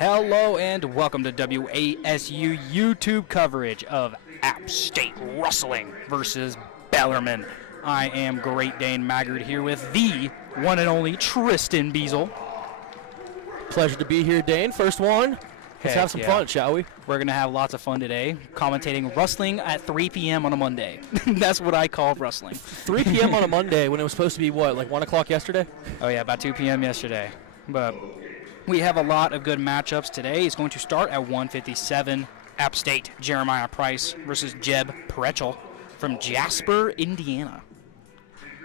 Hello and welcome to WASU YouTube coverage of App State Wrestling versus Bellarmine. I am Great Dane Maggard here with the one and only Tristan Biesel. Pleasure to be here, Dane. First one. Let's have some fun, shall we? We're going to have lots of fun today, commentating wrestling at 3 p.m. on a Monday. That's what I call wrestling. 3 p.m. on a Monday when it was supposed to be, what, like 1 o'clock yesterday? Oh, yeah, about 2 p.m. yesterday. But we have a lot of good matchups today. It's going to start at 157. App State, Jeremiah Price versus Jeb Pretchel from Jasper, Indiana.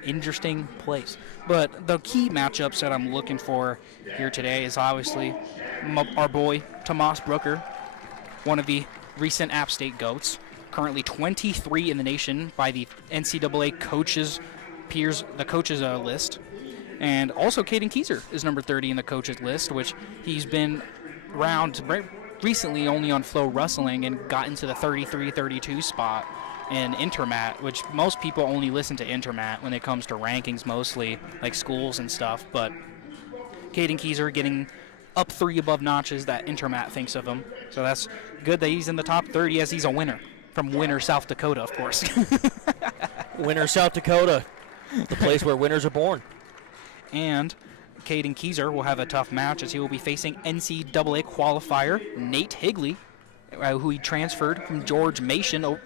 Interesting place. But the key matchups that I'm looking for here today is obviously our boy Tomas Brooker, one of the recent App State GOATs, currently 23 in the nation by the NCAA coaches list. And also Caden Keyser is number 30 in the coaches list, which he's been around recently only on Flow Wrestling and got into the 33-32 spot in Intermat, which most people only listen to Intermat when it comes to rankings mostly, like schools and stuff. But Caden Keyser getting up 3 above notches that Intermat thinks of him. So that's good that he's in the top 30 as he's a winner from Winner, South Dakota, of course. Winner, South Dakota, the place where winners are born. And Caden Keyser will have a tough match as he will be facing NCAA qualifier Nate Higley, who he transferred from George Mason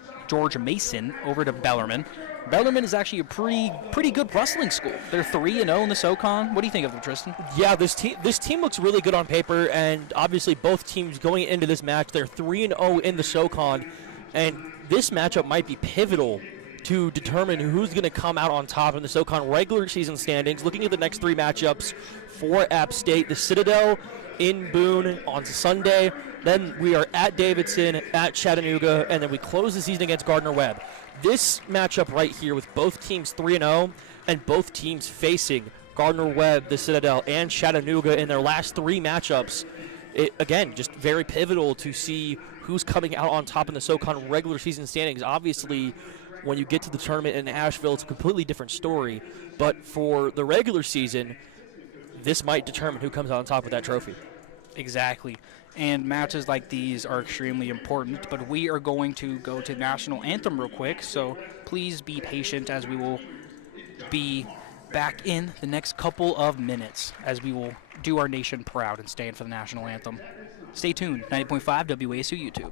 over to Bellarmine. Bellarmine is actually a pretty good wrestling school. They're 3-0 in the SoCon. What do you think of them, Tristan? Yeah, this team looks really good on paper, and obviously both teams going into this match, they're 3-0 in the SoCon, and this matchup might be pivotal to determine who's going to come out on top in the SoCon regular season standings. Looking at the next 3 matchups for App State, the Citadel in Boone on Sunday. Then we are at Davidson, at Chattanooga, and then we close the season against Gardner-Webb. This matchup right here with both teams 3-0 and both teams facing Gardner-Webb, the Citadel, and Chattanooga in their last 3 matchups, again, just very pivotal to see who's coming out on top in the SoCon regular season standings. Obviously, when you get to the tournament in Asheville, it's a completely different story. But for the regular season, this might determine who comes out on top with that trophy. Exactly. And matches like these are extremely important, but we are going to go to National Anthem real quick, so please be patient as we will be back in the next couple of minutes as we will do our nation proud and stand for the National Anthem. Stay tuned, 90.5 WASU YouTube.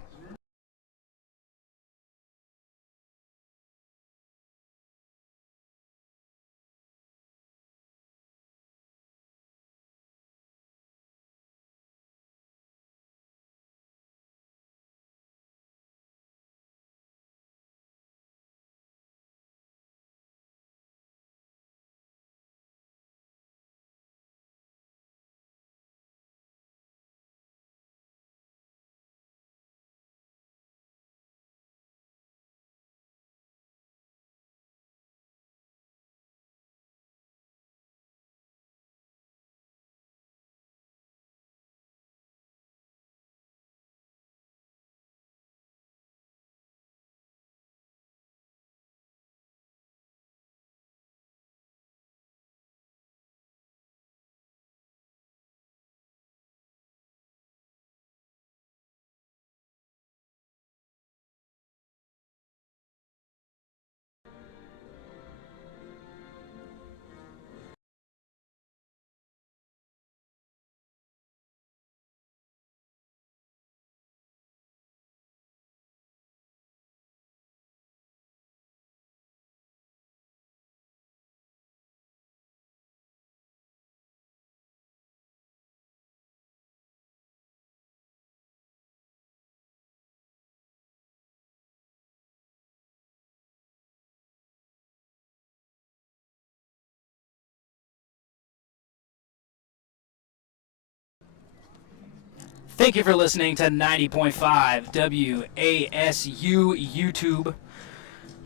Thank you for listening to 90.5 WASU YouTube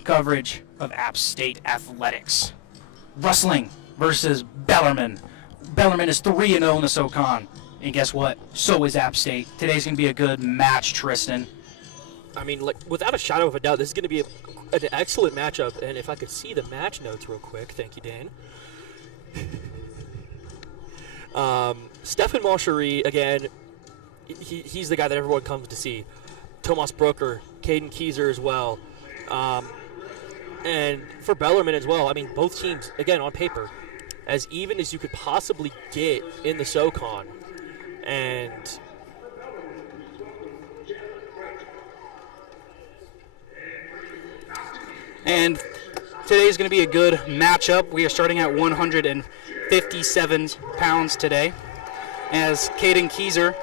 coverage of App State Athletics. Wrestling versus Bellarmine. Bellarmine is 3-0 in the SoCon. And guess what? So is App State. Today's going to be a good match, Tristan. I mean, like, without a shadow of a doubt, this is going to be an excellent matchup. And if I could see the match notes real quick. Thank you, Dane. Stephen Malchery, again, he's the guy that everyone comes to see. Tomas Brooker, Caden Keyser as well. And for Bellarmine as well, I mean, both teams, again, on paper, as even as you could possibly get in the SoCon. And today's going to be a good matchup. We are starting at 157 pounds today. As Caden Keyser,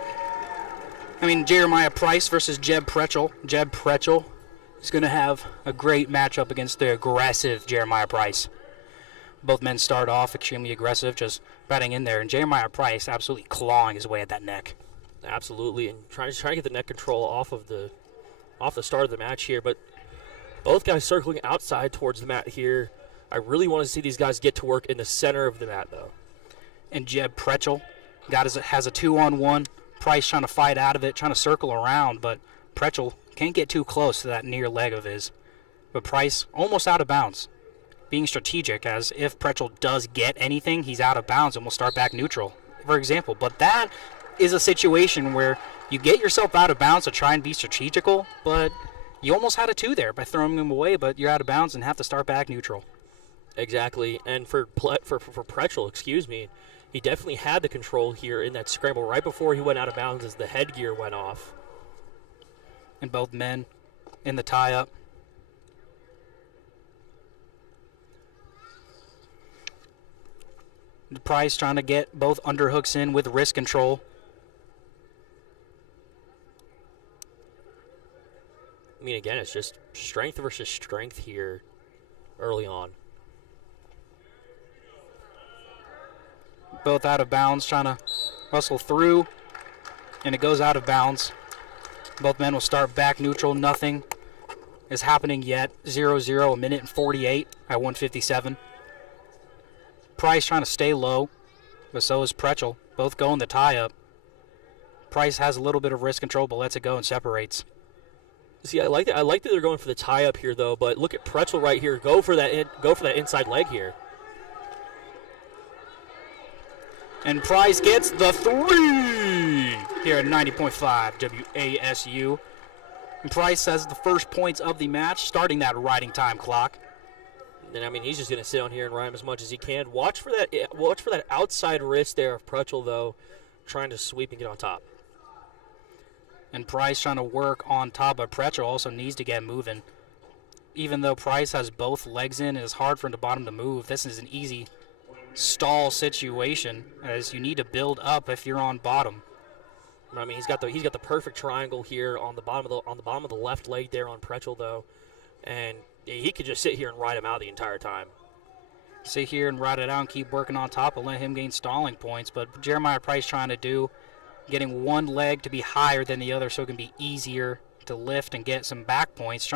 Jeremiah Price versus Jeb Pretchel. Jeb Pretchel is going to have a great matchup against the aggressive Jeremiah Price. Both men start off extremely aggressive, just batting in there, and Jeremiah Price absolutely clawing his way at that neck. Absolutely, and trying to get the neck control off the start of the match here. But both guys circling outside towards the mat here. I really want to see these guys get to work in the center of the mat, though. And Jeb Pretchel has a 2-on-1. Price trying to fight out of it, trying to circle around, but Pretchel can't get too close to that near leg of his. But Price almost out of bounds. Being strategic, as if Pretchel does get anything, he's out of bounds and will start back neutral, for example. But that is a situation where you get yourself out of bounds to try and be strategical, but you almost had a 2 there by throwing him away, but you're out of bounds and have to start back neutral. Exactly, and for Pretchel, he definitely had the control here in that scramble right before he went out of bounds as the headgear went off. And both men in the tie-up. Price trying to get both underhooks in with wrist control. Again, it's just strength versus strength here early on. Both out of bounds, trying to hustle through, and it goes out of bounds. Both men will start back neutral. Nothing is happening yet. 0-0, a minute and 48 at 157. Price trying to stay low, but so is Pretchel. Both going the tie-up. Price has a little bit of wrist control, but lets it go and separates. See, I like that. I like that they're going for the tie-up here, though. But look at Pretchel right here. Go for that inside leg here. And Price gets the 3 here at 90.5 WASU. And Price has the first points of the match, starting that riding time clock. And he's just going to sit on here and rhyme as much as he can. Watch for that outside wrist there of Pretchel, though, trying to sweep and get on top. And Price trying to work on top, but Pretchel also needs to get moving. Even though Price has both legs in, it is hard for him to bottom to move. This is an easy stall situation, as you need to build up if you're on bottom. He's got the perfect triangle here on the bottom of the left leg there on Pretchel, though, and he could just sit here and ride him out the entire time. Sit here and ride it out and keep working on top and let him gain stalling points. But Jeremiah Price trying to do, getting one leg to be higher than the other so it can be easier to lift and get some back points.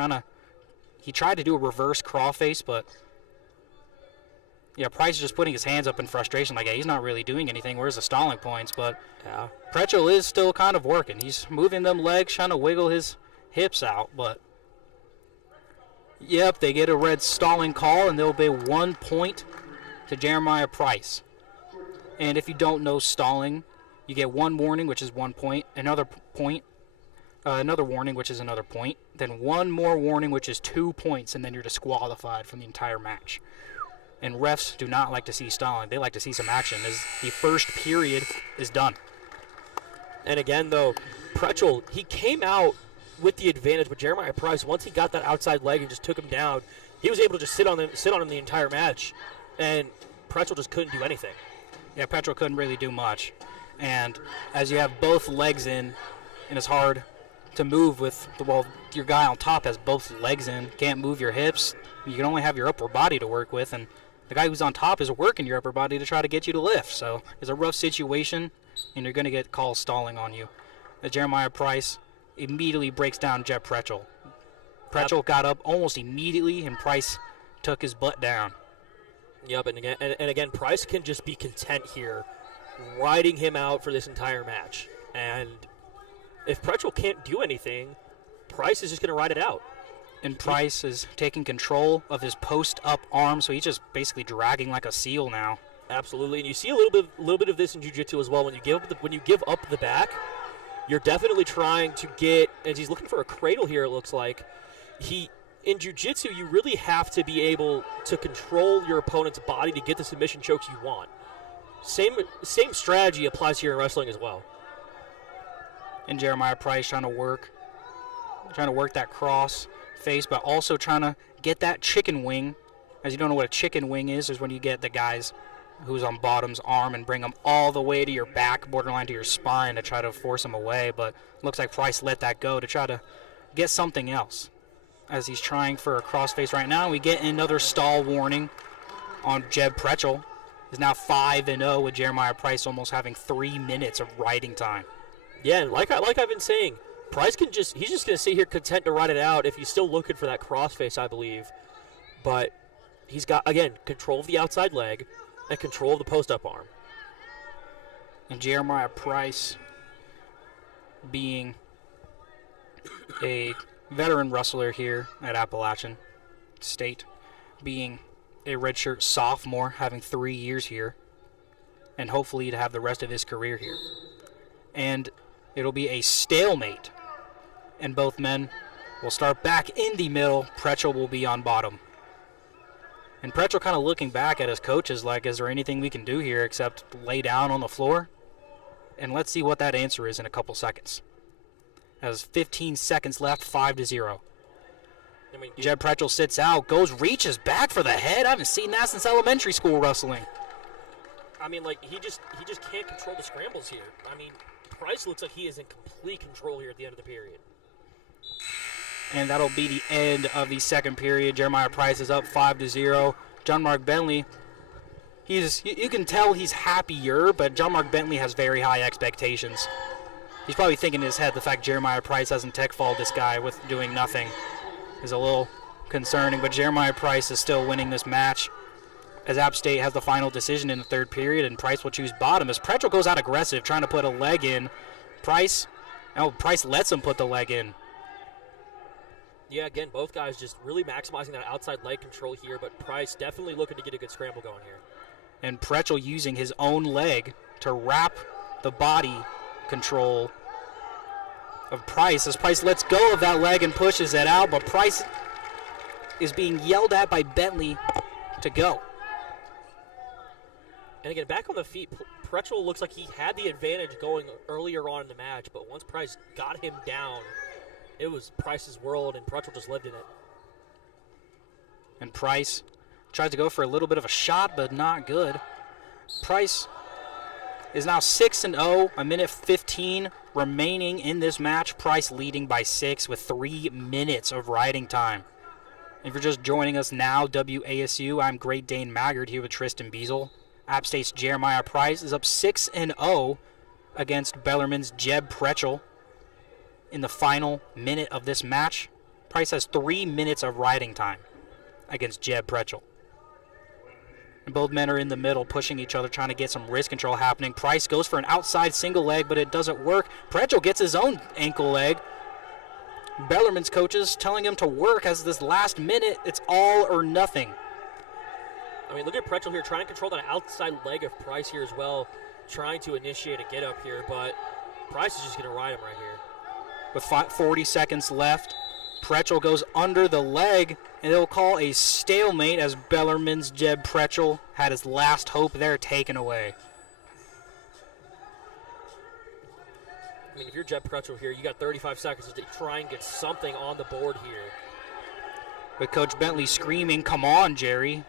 He tried to do a reverse crawl face, but Price is just putting his hands up in frustration, like he's not really doing anything. Where's the stalling points? But Pretchel is still kind of working. He's moving them legs, trying to wiggle his hips out. But they get a red stalling call, and there'll be 1 point to Jeremiah Price. And if you don't know stalling, you get one warning, which is 1 point, another warning, which is another point, then one more warning, which is 2 points, and then you're disqualified from the entire match. And refs do not like to see stalling. They like to see some action as the first period is done. And again, though, Pretchel, he came out with the advantage, but Jeremiah Price, once he got that outside leg and just took him down, he was able to just sit on him the entire match, and Pretchel just couldn't do anything. Yeah, Pretchel couldn't really do much. And as you have both legs in, and it's hard to move with, your guy on top has both legs in, can't move your hips. You can only have your upper body to work with, and the guy who's on top is working your upper body to try to get you to lift. So it's a rough situation, and you're going to get calls stalling on you. Jeremiah Price immediately breaks down Jeb Pretchel. Pretchel got up almost immediately, and Price took his butt down. Yep, and again, Price can just be content here, riding him out for this entire match. And if Pretchel can't do anything, Price is just going to ride it out. And Price is taking control of his post-up arm, so he's just basically dragging like a seal now. Absolutely, and you see a little bit of this in jiu-jitsu as well. When you give up the back, You're definitely trying to get, as he's looking for a cradle here, it looks like. In jiu-jitsu, you really have to be able to control your opponent's body to get the submission chokes you want. Same strategy applies here in wrestling as well. And Jeremiah Price trying to work that cross face, but also trying to get that chicken wing. As you don't know what a chicken wing is when you get the guys who's on bottom's arm and bring them all the way to your back, borderline to your spine, to try to force him away. But looks like Price let that go to try to get something else. As he's trying for a crossface right now, we get another stall warning on Jeb Pretchel. Is now 5-0 with Jeremiah Price almost having 3 minutes of riding time. Yeah, and like I've been saying, Price he's just going to sit here content to ride it out if he's still looking for that crossface, I believe. But he's got, again, control of the outside leg and control of the post-up arm. And Jeremiah Price, being a veteran wrestler here at Appalachian State, being a redshirt sophomore, having 3 years here, and hopefully to have the rest of his career here. And it'll be a stalemate, and both men will start back in the middle. Pretchel will be on bottom. And Pretchel kind of looking back at his coaches like, is there anything we can do here except lay down on the floor? And let's see what that answer is in a couple seconds. As 15 seconds left, 5-0. Jeb Pretchel sits out, reaches back for the head. I haven't seen that since elementary school wrestling. I mean, like, he just can't control the scrambles here. I mean, Price looks like he is in complete control here at the end of the period. And that'll be the end of the second period. Jeremiah Price is up 5-0. John Mark Bentley, you can tell he's happier, but John Mark Bentley has very high expectations. He's probably thinking in his head the fact Jeremiah Price hasn't tech-falled this guy with doing nothing is a little concerning, but Jeremiah Price is still winning this match as App State has the final decision in the third period, and Price will choose bottom as Pretchel goes out aggressive, trying to put a leg in. Price lets him put the leg in. Yeah, again, both guys just really maximizing that outside leg control here, but Price definitely looking to get a good scramble going here. And Pretchel using his own leg to wrap the body control of Price as Price lets go of that leg and pushes it out, but Price is being yelled at by Bentley to go. And again, back on the feet, Pretchel looks like he had the advantage going earlier on in the match, but once Price got him down, it was Price's world, and Pretchel just lived in it. And Price tries to go for a little bit of a shot, but not good. Price is now 6-0, a minute 15 remaining in this match. Price leading by 6 with 3 minutes of riding time. If you're just joining us now, WASU, I'm Great Dane Maggard here with Tristan Biesel. App State's Jeremiah Price is up 6-0 against Bellarmine's Jeb Pretchel. In the final minute of this match, Price has 3 minutes of riding time against Jeb Pretchel. And both men are in the middle, pushing each other, trying to get some wrist control happening. Price goes for an outside single leg, but it doesn't work. Pretchel gets his own ankle leg. Bellarmine's coaches telling him to work as this last minute, it's all or nothing. I mean, look at Pretchel here trying to control that outside leg of Price here as well, trying to initiate a get up here, but Price is just going to ride him right here. With 40 seconds left, Pretchel goes under the leg, and they'll call a stalemate as Bellarmine's Jeb Pretchel had his last hope there taken away. I mean, if you're Jeb Pretchel here, you got 35 seconds to try and get something on the board here. With Coach Bentley screaming, "Come on, Jerry."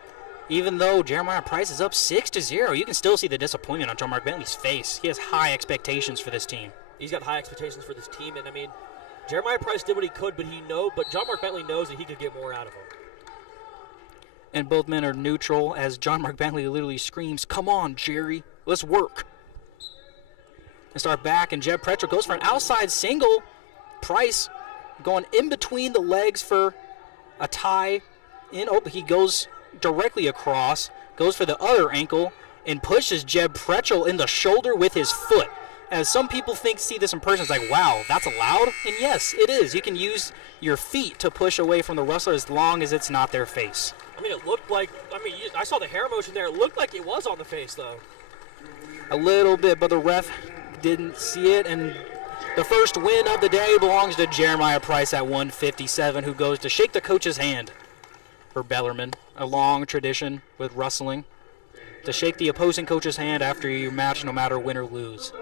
Even though Jeremiah Price is up 6-0, you can still see the disappointment on John Mark Bentley's face. He has high expectations for this team. He's got high expectations for this team, and I mean, Jeremiah Price did what he could, but John Mark Bentley knows that he could get more out of him. And both men are neutral as John Mark Bentley literally screams, "Come on, Jerry, let's work." And start back, and Jeb Pretchel goes for an outside single. Price going in between the legs for a tie. He goes directly across, goes for the other ankle, and pushes Jeb Pretchel in the shoulder with his foot. As some people see this in person, it's like, wow, that's allowed? And yes, it is. You can use your feet to push away from the wrestler as long as it's not their face. I mean, it looked like, I saw the hair motion there. It looked like it was on the face, though. A little bit, but the ref didn't see it, and The first win of the day belongs to Jeremiah Price at 157, who goes to shake the coach's hand for Bellarmine, a long tradition with wrestling, to shake the opposing coach's hand after you match, no matter win or lose.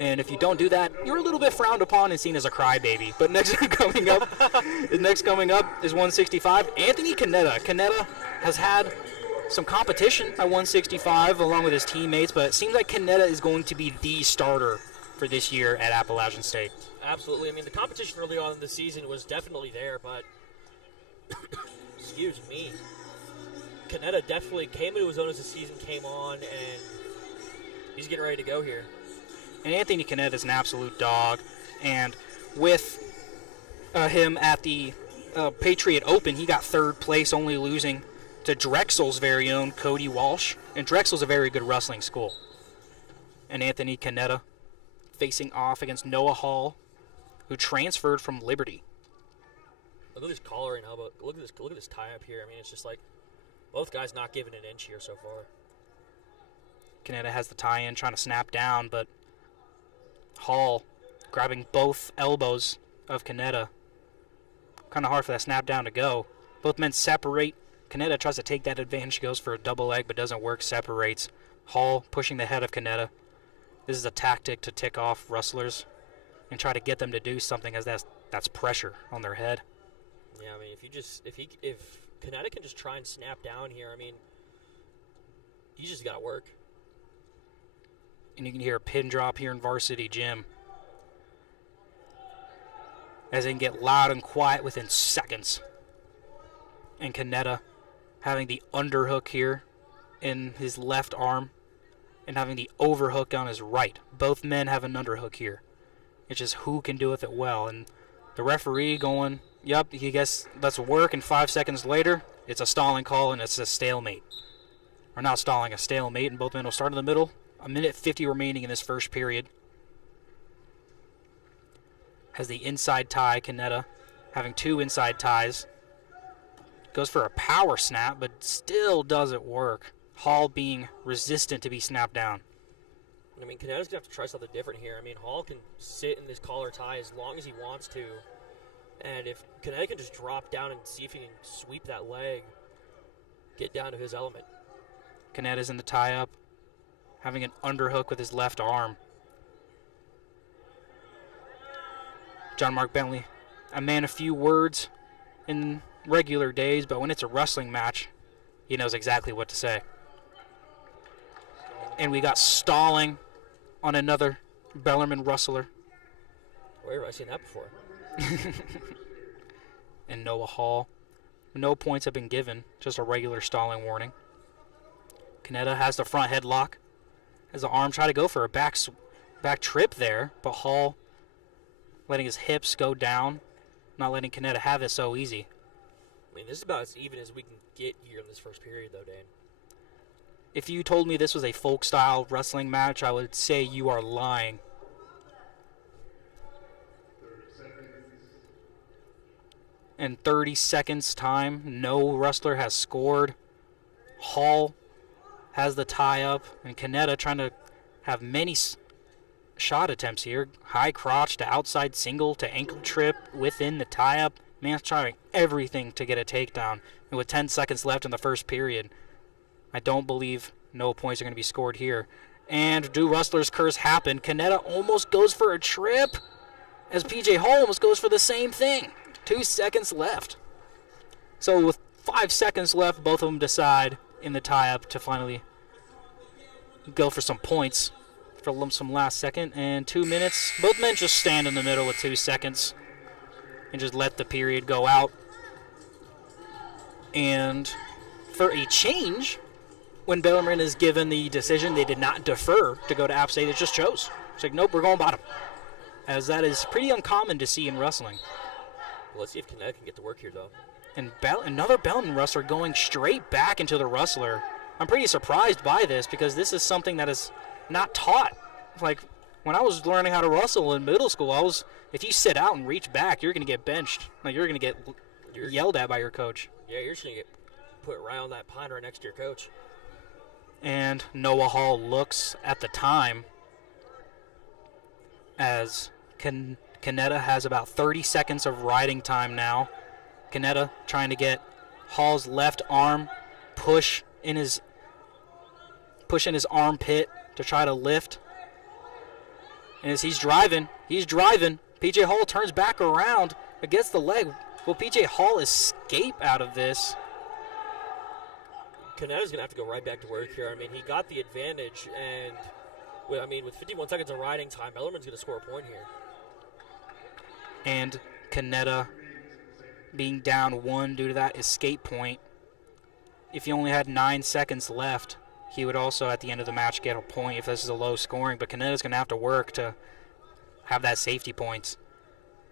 And if you don't do that, you're a little bit frowned upon and seen as a crybaby. But next coming up is 165. Anthony Canetta. Canetta has had some competition at 165 along with his teammates, but it seems like Canetta is going to be the starter for this year at Appalachian State. Absolutely. I mean, the competition early on in the season was definitely there, but excuse me, Canetta definitely came into his own as the season came on, and he's getting ready to go here. And Anthony Canetta is an absolute dog, and with him at the Patriot Open, he got third place, only losing to Drexel's very own Cody Walsh. And Drexel's a very good wrestling school. And Anthony Canetta facing off against Noah Hall, who transferred from Liberty. Look at this collar and elbow. Look at this tie up here. I mean, it's just like both guys not giving an inch here so far. Canetta has the tie-in, trying to snap down, but Hall grabbing both elbows of Canetta. Kind of hard for that snap down to go. Both men separate. Canetta tries to take that advantage, goes for a double leg, but doesn't work, separates. Hall pushing the head of Canetta. This is a tactic to tick off wrestlers and try to get them to do something, as that's pressure on their head. Yeah, I mean, if Canetta can just try and snap down here, I mean, you just got to work. And you can hear a pin drop here in Varsity Gym as they can get loud and quiet within seconds. And Canetta having the underhook here in his left arm and having the overhook on his right. Both men have an underhook here. It's just who can do it well. And the referee going, yep, he guess let's work, and 5 seconds later, it's a stalling call and it's a stalemate. Or not stalling, a stalemate, and both men will start in the middle. A minute 50 remaining in this first period. Has the inside tie, Canetta having two inside ties. Goes for a power snap, but still doesn't work. Hall being resistant to be snapped down. I mean, Canetta's going to have to try something different here. I mean, Hall can sit in this collar tie as long as he wants to. And if Canetta can just drop down and see if he can sweep that leg, get down to his element. Canetta's in the tie-up, having an underhook with his left arm. John Mark Bentley, a man of few words in regular days, but when it's a wrestling match, he knows exactly what to say. And we got stalling on another Bellarmine wrestler. Where have I seen that before? And Noah Hall. No points have been given, just a regular stalling warning. Canetta has the front headlock. Has the arm try to go for a back trip there, but Hall letting his hips go down, not letting Canetta have it so easy. I mean, this is about as even as we can get here in this first period, though, Dane. If you told me this was a folk-style wrestling match, I would say you are lying. In 30 seconds time, no wrestler has scored. Hall has the tie-up, and Canetta trying to have many shot attempts here. High crotch to outside single to ankle trip within the tie-up. Man's trying everything to get a takedown. And with 10 seconds left in the first period, I don't believe no points are going to be scored here. And do wrestlers' curse happen? Canetta almost goes for a trip as PJ Hall almost goes for the same thing. 2 seconds left. So with 5 seconds left, both of them decide in the tie-up to finally go for some points for some last second. And 2 minutes. Both men just stand in the middle with 2 seconds and just let the period go out. And for a change, when Bellarmine is given the decision, they did not defer to go to App State. They just chose. It's like, nope, we're going bottom. As that is pretty uncommon to see in wrestling. Well, let's see if Canetta can get to work here, though. And another Bellarmine wrestler going straight back into the wrestler. I'm pretty surprised by this because this is something that is not taught. Like, when I was learning how to wrestle in middle school, if you sit out and reach back, you're going to get benched. Like, you're going to get yelled at by your coach. Yeah, you're just going to get put right on that pine right next to your coach. And Noah Hall looks at the time as Canetta has about 30 seconds of riding time now. Canetta trying to get Hall's left arm push in his armpit to try to lift. And as he's driving. PJ Hall turns back around against the leg. Will PJ Hall escape out of this? Canetta's going to have to go right back to work here. I mean, he got the advantage, and with 51 seconds of riding time, Bellarmine's going to score a point here. And Canetta being down 1 due to that escape point. If he only had 9 seconds left, he would also at the end of the match get a point if this is a low scoring. But Canetta's going to have to work to have that safety points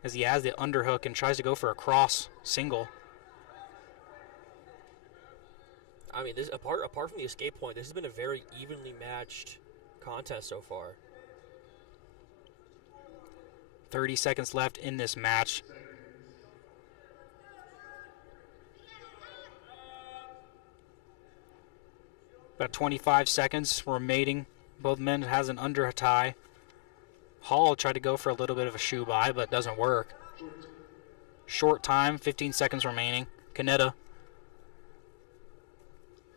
as he has the underhook and tries to go for a cross single. I mean, this apart from the escape point, this has been a very evenly matched contest so far. 30 seconds left in this match. About 25 seconds remaining. Both men has an under tie. Hall tried to go for a little bit of a shoe by, but doesn't work. Short time, 15 seconds remaining. Canetta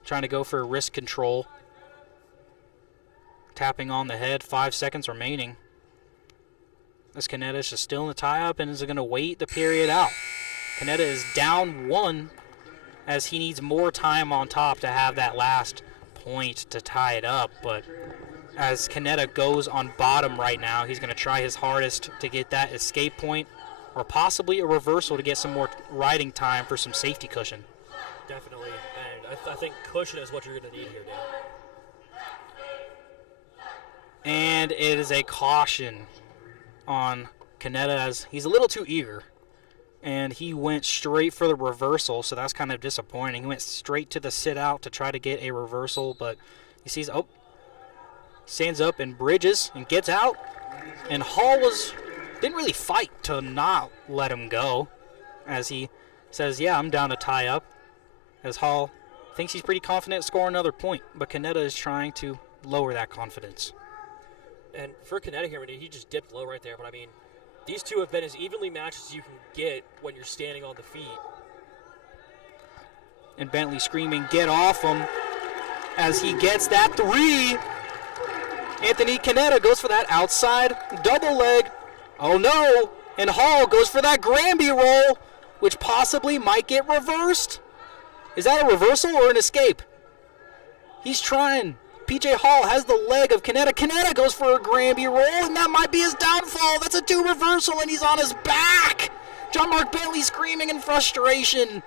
trying to go for wrist control. Tapping on the head, 5 seconds remaining. This Canetta is just still in the tie-up and is going to wait the period out. Canetta is down 1 as he needs more time on top to have that last point to tie it up. But as Canetta goes on bottom right now, he's going to try his hardest to get that escape point or possibly a reversal to get some more riding time for some safety cushion. Definitely, and I think cushion is what you're going to need here, Dan. And it is a caution on Canetta as he's a little too eager. And he went straight for the reversal, so that's kind of disappointing. He went straight to the sit-out to try to get a reversal, but he sees, stands up and bridges and gets out. And Hall didn't really fight to not let him go, as he says, yeah, I'm down to tie up. As Hall thinks he's pretty confident scoring another point, but Canetta is trying to lower that confidence. And for Canetta here, he just dipped low right there, but these two have been as evenly matched as you can get when you're standing on the feet. And Bentley screaming, get off him, as he gets that 3. Anthony Canetta goes for that outside double leg. Oh no! And Hall goes for that Granby roll, which possibly might get reversed. Is that a reversal or an escape? He's trying. PJ Hall has the leg of Canetta. Canetta goes for a Granby roll, and that might be his downfall. That's a 2 reversal, and he's on his back. John Mark Bentley screaming in frustration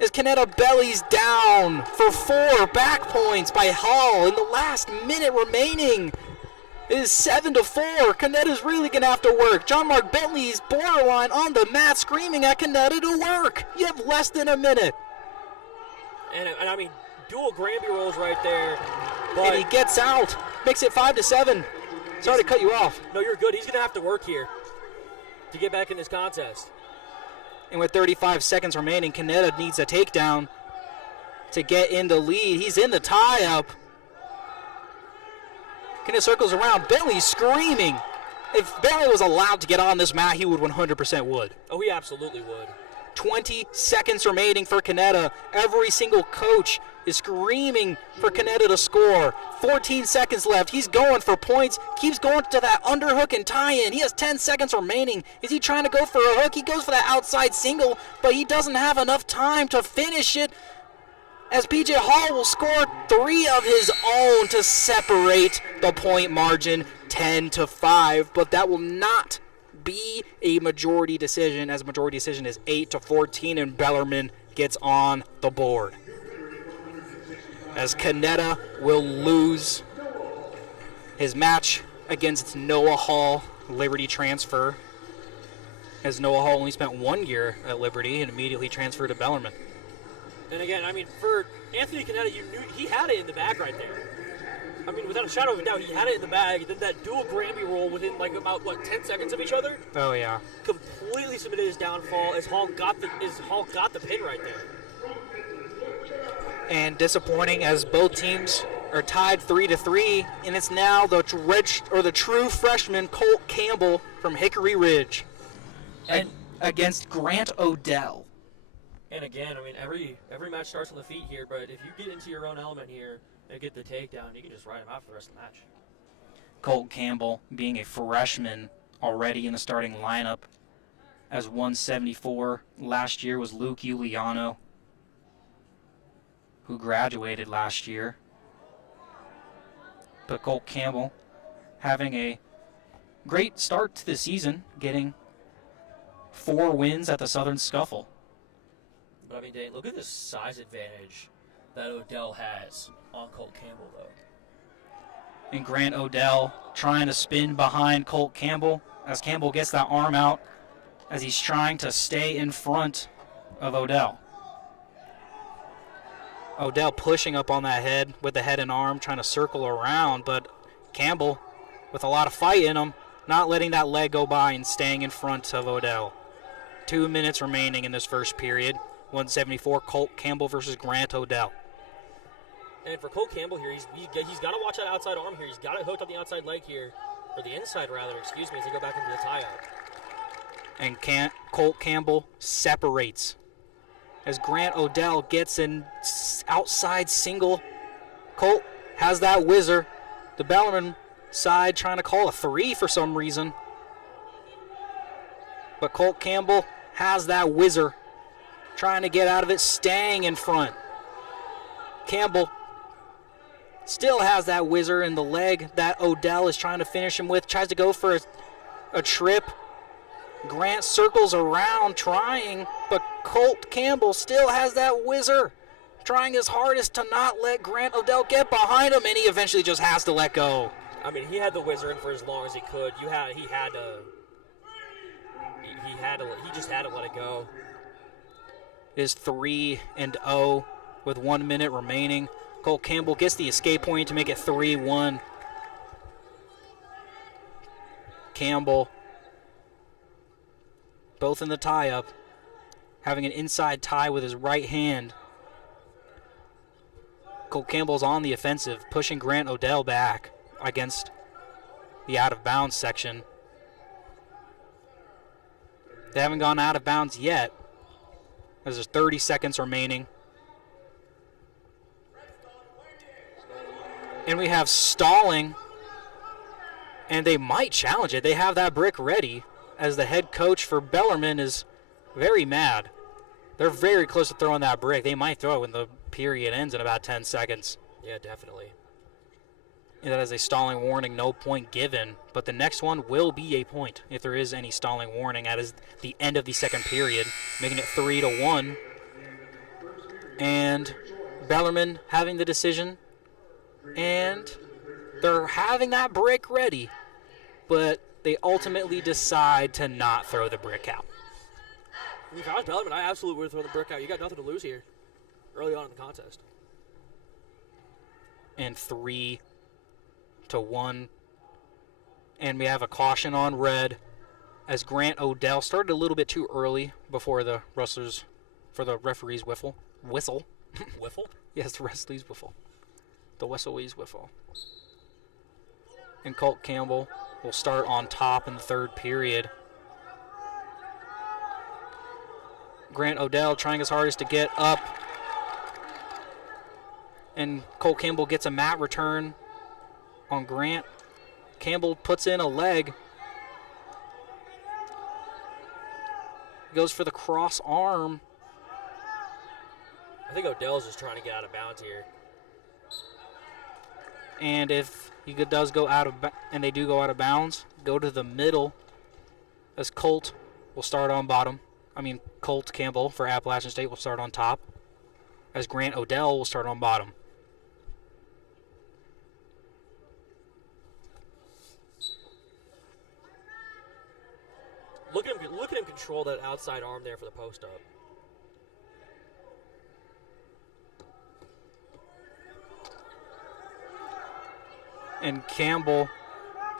as Canetta bellies down for 4 back points by Hall in the last minute remaining. It is 7-4. Canetta's really going to have to work. John Mark Bentley's borderline on the mat screaming at Canetta to work. You have less than a minute. And dual Granby rolls right there. But and he gets out. Makes it 5-7. Sorry to cut you off. No, you're good. He's going to have to work here to get back in this contest. And with 35 seconds remaining, Canetta needs a takedown to get in the lead. He's in the tie-up. Canetta circles around. Bentley screaming. If Bentley was allowed to get on this mat, he would 100% would. Oh, he absolutely would. 20 seconds remaining for Canetta. Every single coach is screaming for Canetta to score. 14 seconds left. He's going for points. Keeps going to that underhook and tie-in. He has 10 seconds remaining. Is he trying to go for a hook? He goes for that outside single, but he doesn't have enough time to finish it, as PJ Hall will score 3 of his own to separate the point margin 10-5, but that will not be a majority decision, as a majority decision is 8-14, and Bellarmine gets on the board. As Canetta will lose his match against Noah Hall, Liberty transfer, as Noah Hall only spent 1 year at Liberty and immediately transferred to Bellarmine. And again, for Anthony Canetta, you knew he had it in the bag right there. Without a shadow of a doubt, he had it in the bag. Then that dual Granby roll within about 10 seconds of each other. Oh yeah. Completely submitted his downfall as Hall got the pin right there. And disappointing as both teams are tied 3-3, and it's now the true freshman Colt Campbell from Hickory Ridge and against Grant Odell. And again, I mean, every match starts on the feet here, but if you get into your own element here and get the takedown, you can just ride him out for the rest of the match. Colt Campbell being a freshman already in the starting lineup, as 174 last year was Luke Giuliano, who graduated last year. But Colt Campbell having a great start to the season, getting 4 wins at the Southern Scuffle. But I mean, Dane, look at the size advantage that Odell has on Colt Campbell, though. And Grant Odell trying to spin behind Colt Campbell as Campbell gets that arm out as he's trying to stay in front of Odell. Odell pushing up on that head with the head and arm, trying to circle around, but Campbell, with a lot of fight in him, not letting that leg go by and staying in front of Odell. 2 minutes remaining in this first period. 174, Colt Campbell versus Grant Odell. And for Colt Campbell here, he's got to watch that outside arm here. He's got it hooked on the outside leg here, or the inside rather, excuse me, as they go back into the tie-up. And Colt Campbell separates as Grant Odell gets an outside single. Colt has that whizzer. The Bellarmine side trying to call a 3 for some reason. But Colt Campbell has that whizzer, trying to get out of it, staying in front. Campbell still has that whizzer in the leg that Odell is trying to finish him with. Tries to go for a trip. Grant circles around trying, but Colt Campbell still has that whizzer, trying his hardest to not let Grant Odell get behind him, and he eventually just has to let go. I mean, he had the whizzer in for as long as he could. He just had to let it go. It is 3-0 with 1 minute remaining. Colt Campbell gets the escape point to make it 3-1. Campbell, both in the tie-up, having an inside tie with his right hand. Colt Campbell's on the offensive, pushing Grant Odell back against the out-of-bounds section. They haven't gone out of bounds yet, as there's 30 seconds remaining. And we have stalling, and they might challenge it. They have that brick ready, as the head coach for Bellarmine is very mad. They're very close to throwing that brick. They might throw it when the period ends in about 10 seconds. Yeah, definitely. And that is a stalling warning, no point given. But the next one will be a point if there is any stalling warning. That is the end of the second period, making it 3-1. And Bellarmine having the decision. And they're having that brick ready. But they ultimately decide to not throw the brick out. If I was Bellarmine, I absolutely would throw the brick out. You got nothing to lose here early on in the contest. And 3-1. And we have a caution on red as Grant Odell started a little bit too early before the wrestlers, for the referee's whistle. Whiffle? Yes, the referee's whistle. The Wesselwee's whiffle. And Colt Campbell will start on top in the third period. Grant Odell trying his hardest to get up. And Colt Campbell gets a mat return on Grant. Campbell puts in a leg. Goes for the cross arm. I think Odell's just trying to get out of bounds here. And if he does go out of, and they do go out of bounds, go to the middle, as Colt will start on bottom. Colt Campbell for Appalachian State will start on top, as Grant Odell will start on bottom. Look at him control that outside arm there for the post up. And Campbell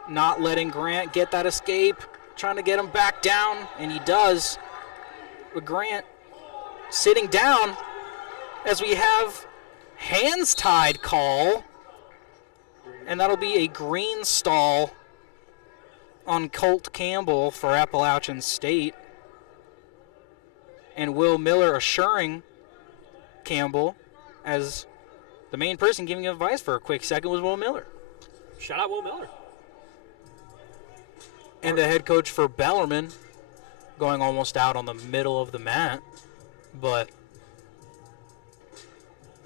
not letting Grant get that escape, trying to get him back down, and he does. But Grant sitting down as we have hands tied call, and that'll be a green stall on Colt Campbell for Appalachian State. And Will Miller assuring Campbell as the main person giving advice for a quick second was Will Miller. Shout out Will Miller. And the head coach for Bellarmine going almost out on the middle of the mat. But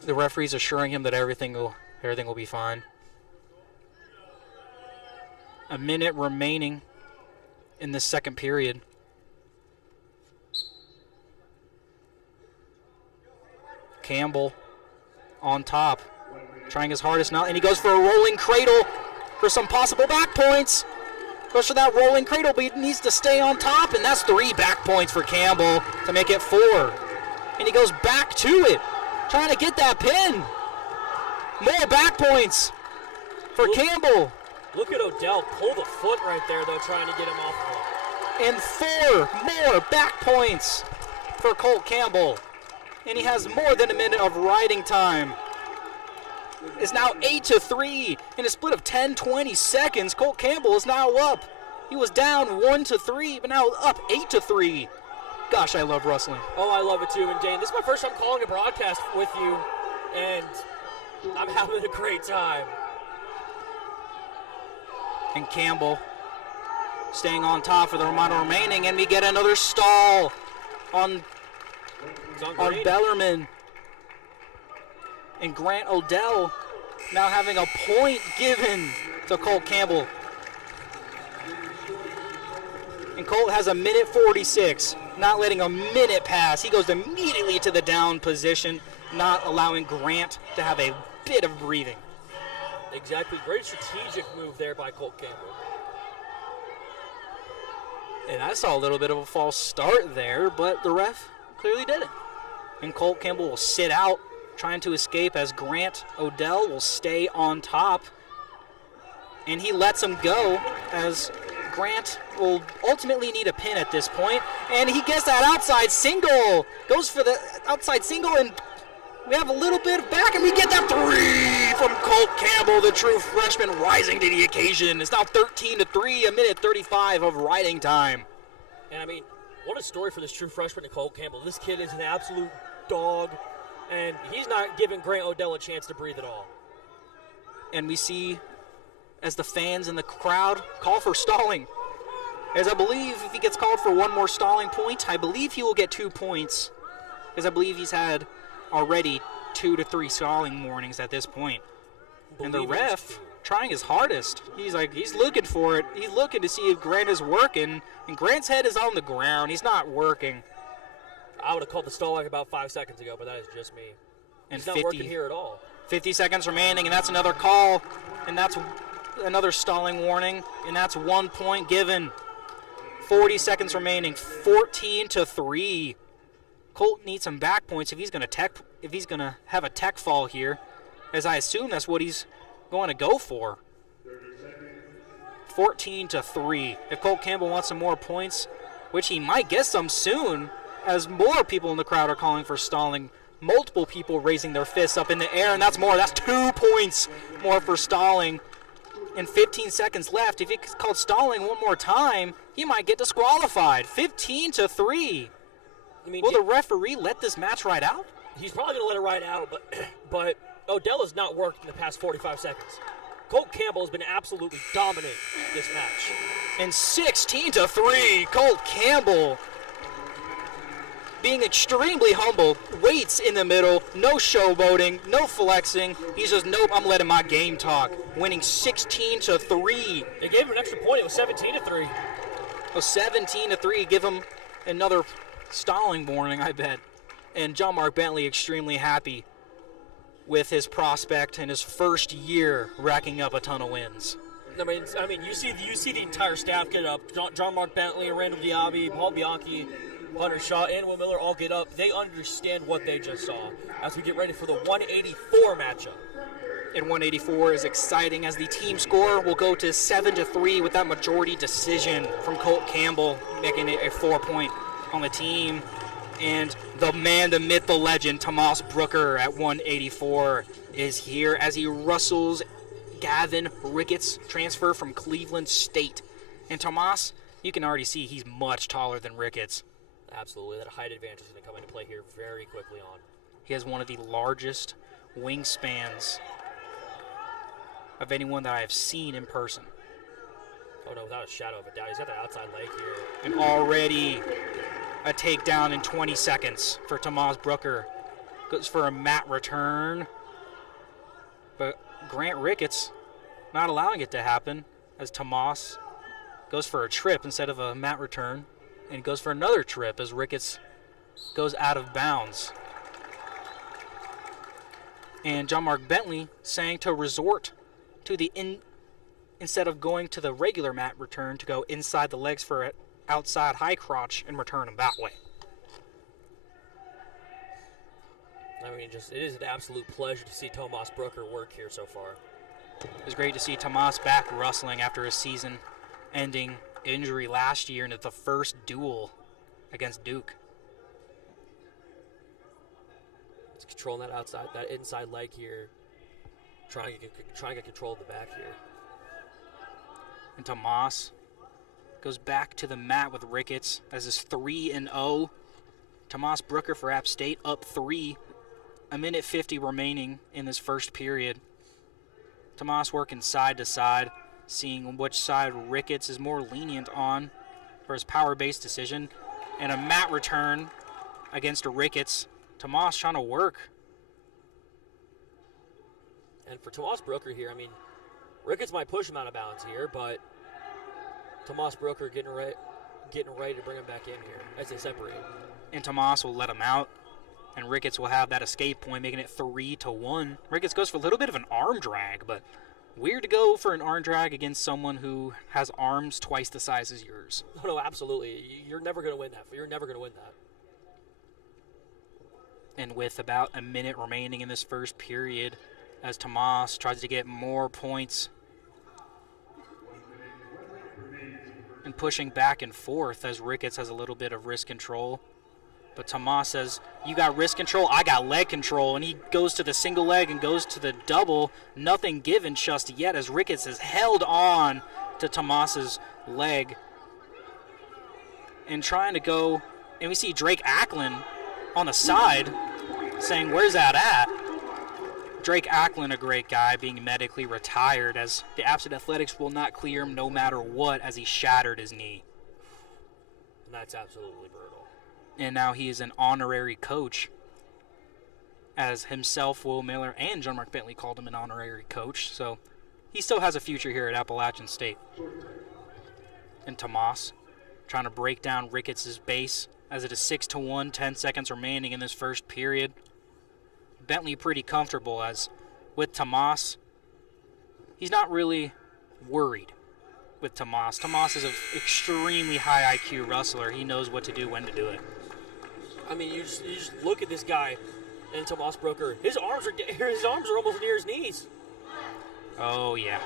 the referee's assuring him that everything will be fine. A minute remaining in the second period. Campbell on top, trying his hardest now, and he goes for a rolling cradle for some possible back points. Goes for that rolling cradle, but he needs to stay on top, and that's 3 back points for Campbell to make it 4. And he goes back to it, trying to get that pin. More back points for Campbell. Look at Odell pull the foot right there, though, trying to get him off of it. And 4 more back points for Colt Campbell. And he has more than a minute of riding time. It's now 8-3 in a split of 10-20 seconds. Colt Campbell is now up. He was down 1-3, but now up 8-3. Gosh, I love wrestling. Oh, I love it too. And Dane, this is my first time calling a broadcast with you, and I'm having a great time. And Campbell staying on top for the remainder remaining, and we get another stall on Bellarmine. And Grant Odell now having a point given to Colt Campbell. And Colt has a minute 46, not letting a minute pass. He goes immediately to the down position, not allowing Grant to have a bit of breathing. Exactly. Great strategic move there by Colt Campbell. And I saw a little bit of a false start there, but the ref clearly did it. And Colt Campbell will sit out, trying to escape as Grant Odell will stay on top. And he lets him go as Grant will ultimately need a pin at this point. And he gets that outside single. Goes for the outside single, and we have a little bit of back, and we get that 3 from Colt Campbell, the true freshman, rising to the occasion. It's now 13-3, a minute 35 of riding time. And I mean, what a story for this true freshman, Colt Campbell. This kid is an absolute dog, and he's not giving Grant Odell a chance to breathe at all. And we see, as the fans in the crowd call for stalling, as I believe if he gets called for one more stalling point, I believe he will get 2 points, because I believe he's had already 2 to 3 stalling warnings at this point. And the ref trying his hardest. He's looking for it. He's looking to see if Grant is working, and Grant's head is on the ground. He's not working. I would have called the stalling about 5 seconds ago, but that is just me. And he's not working here at all. 50 seconds remaining, and that's another call, and that's another stalling warning, and that's 1 point given. 40 seconds remaining, 14-3. Colt needs some back points if he's going to have a tech fall here, as I assume that's what he's going to go for. 14-3. If Colt Campbell wants some more points, which he might get some soon, as more people in the crowd are calling for stalling. Multiple people raising their fists up in the air, and that's more. That's 2 points more for stalling. And 15 seconds left. If he's called stalling one more time, he might get disqualified. 15-3. I mean, will the referee let this match ride out? He's probably going to let it ride out, but Odell has not worked in the past 45 seconds. Colt Campbell has been absolutely dominant this match. And 16-3, Colt Campbell being extremely humble, waits in the middle, no showboating, no flexing. He's just, nope, I'm letting my game talk. Winning 16-3. They gave him an extra point. It was 17-3. Oh, 17-3. Give him another stalling warning, I bet. And John Mark Bentley extremely happy with his prospect in his first year racking up a ton of wins. I mean, you see the entire staff get up. John Mark Bentley, Randall Diaby, Paul Bianchi, Hunter Shaw, and Will Miller all get up. They understand what they just saw as we get ready for the 184 matchup. And 184 is exciting as the team score will go to 7-3 with that majority decision from Colt Campbell, making it a 4-point on the team. And the man, the myth, the legend, Tomas Brooker at 184 is here as he wrestles Gavin Ricketts, transfer from Cleveland State. And Tomas, you can already see he's much taller than Ricketts. Absolutely. That height advantage is going to come into play here very quickly on. He has one of the largest wingspans of anyone that I have seen in person. Oh, no, without a shadow of a doubt. He's got that outside leg here. And already a takedown in 20 seconds for Tomas Brooker. Goes for a mat return. But Grant Ricketts not allowing it to happen as Tomas goes for a trip instead of a mat return. And goes for another trip as Ricketts goes out of bounds. And John Mark Bentley saying to resort to the instead of going to the regular mat return, to go inside the legs for an outside high crotch and return him that way. I mean, it is an absolute pleasure to see Tomas Brooker work here so far. It was great to see Tomas back wrestling after a season-ending injury last year into the first duel against Duke. He's controlling that inside leg here, trying to get control of the back here. And Tomas goes back to the mat with Ricketts as his 3-0. Tomas Brooker for App State up 3. A minute 50 remaining in this first period. Tomas working side to side, seeing which side Ricketts is more lenient on for his power-based decision. And a mat return against Ricketts. Tomas trying to work. And for Tomas Brooker here, I mean, Ricketts might push him out of bounds here, but Tomas Brooker getting ready to bring him back in here as they separate. And Tomas will let him out, and Ricketts will have that escape point, making it 3-1. Ricketts goes for a little bit of an arm drag, but weird to go for an arm drag against someone who has arms twice the size as yours. No, absolutely. You're never going to win that. You're never going to win that. And with about a minute remaining in this first period, as Tomas tries to get more points and pushing back and forth as Ricketts has a little bit of wrist control. But Tomas says, you got wrist control, I got leg control. And he goes to the single leg and goes to the double. Nothing given just yet as Ricketts has held on to Tomas's leg. And trying to go, and we see Drake Acklin on the side saying, where's that at? Drake Acklin, a great guy, being medically retired as the App State Athletics will not clear him no matter what as he shattered his knee. And that's absolutely brutal. And now he is an honorary coach, as himself, Will Miller, and John Mark Bentley called him an honorary coach. So he still has a future here at Appalachian State. And Tomas trying to break down Ricketts' base as it is 6-1, 10 seconds remaining in this first period. Bentley pretty comfortable as with Tomas, he's not really worried with Tomas. Tomas is an extremely high IQ wrestler. He knows what to do, when to do it. I mean, you just look at this guy and Tomas Brooker. His arms are almost near his knees. Oh yeah.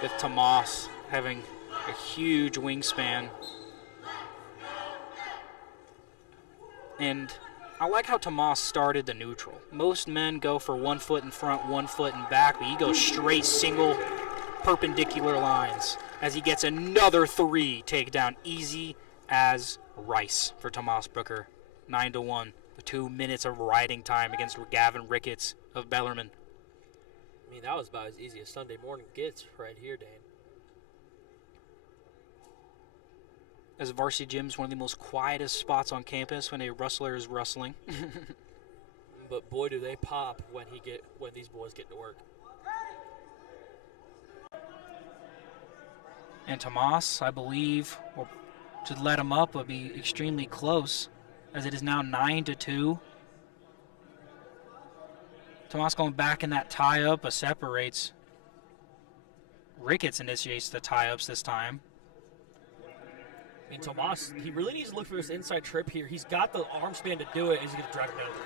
With Tomas having a huge wingspan. And I like how Tomas started the neutral. Most men go for 1 foot in front, 1 foot in back, but he goes straight single perpendicular lines as he gets another 3 takedown. Easy as rice for Tomas Brooker. 9-1. The 2 minutes of riding time against Gavin Ricketts of Bellarmine. I mean, that was about as easy as Sunday morning gets right here, Dane. As varsity gym is one of the most quietest spots on campus when a wrestler is wrestling. But boy, do they pop when these boys get to work. And Tomas, I believe, to let him up would be extremely close, as it is now 9-2. Tomas going back in that tie-up, but separates. Ricketts initiates the tie-ups this time. I mean, Tomas, he really needs to look for this inside trip here. He's got the arm span to do it. He's going to drag him down to the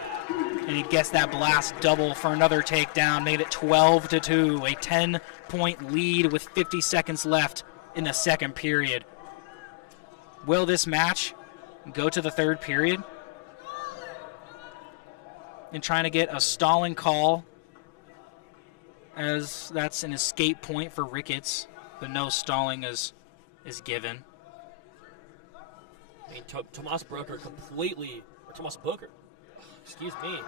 mat. And he gets that blast double for another takedown, made it 12-2, a 10-point lead with 50 seconds left in the second period. Will this match go to the third period? And trying to get a stalling call, as that's an escape point for Ricketts. but no stalling is given. I mean, Tomas Booker, excuse me,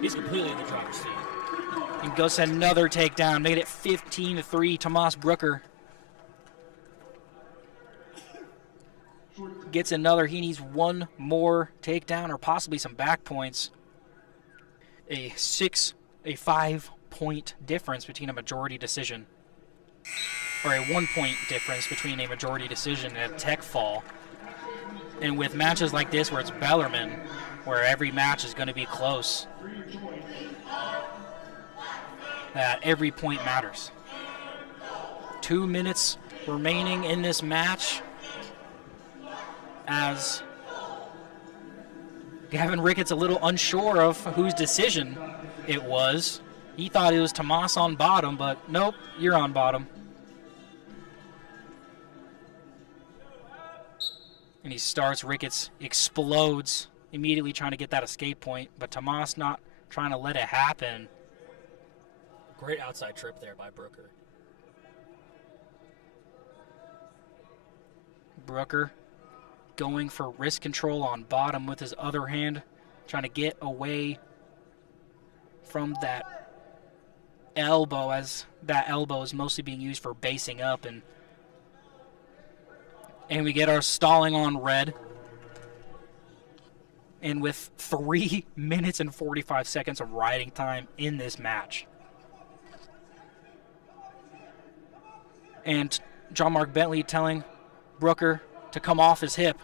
he's completely in the driver's seat. And goes to another takedown, making it 15-3, Tomas Brooker. Gets another. He needs one more takedown or possibly some back points. A 5-point difference between a majority decision, or a 1-point difference between a majority decision and a tech fall. And with matches like this where it's Bellarmine, where every match is going to be close, that every point matters. 2 minutes remaining in this match as Gavin Ricketts a little unsure of whose decision it was. He thought it was Tomas on bottom, but nope, you're on bottom. And he starts, Ricketts explodes, immediately trying to get that escape point, but Tomas not trying to let it happen. Great outside trip there by Brooker. Brooker going for wrist control on bottom with his other hand, trying to get away from that elbow, as that elbow is mostly being used for basing up. And we get our stalling on red. And with 3 minutes and 45 seconds of riding time in this match. And John Mark Bentley telling Brooker to come off his hip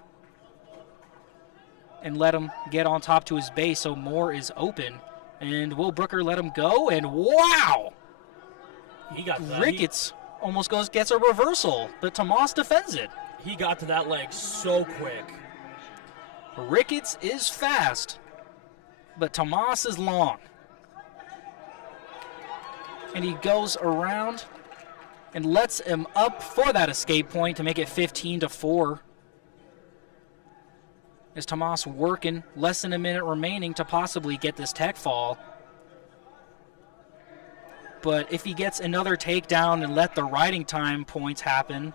and let him get on top to his base so Moore is open. And will Brooker let him go? And wow! He got that. Ricketts almost gets a reversal, but Tomas defends it. He got to that leg so quick. Ricketts is fast, but Tomas is long. And he goes around and lets him up for that escape point to make it 15-4. Is Tomas working less than a minute remaining to possibly get this tech fall. But if he gets another takedown and let the riding time points happen,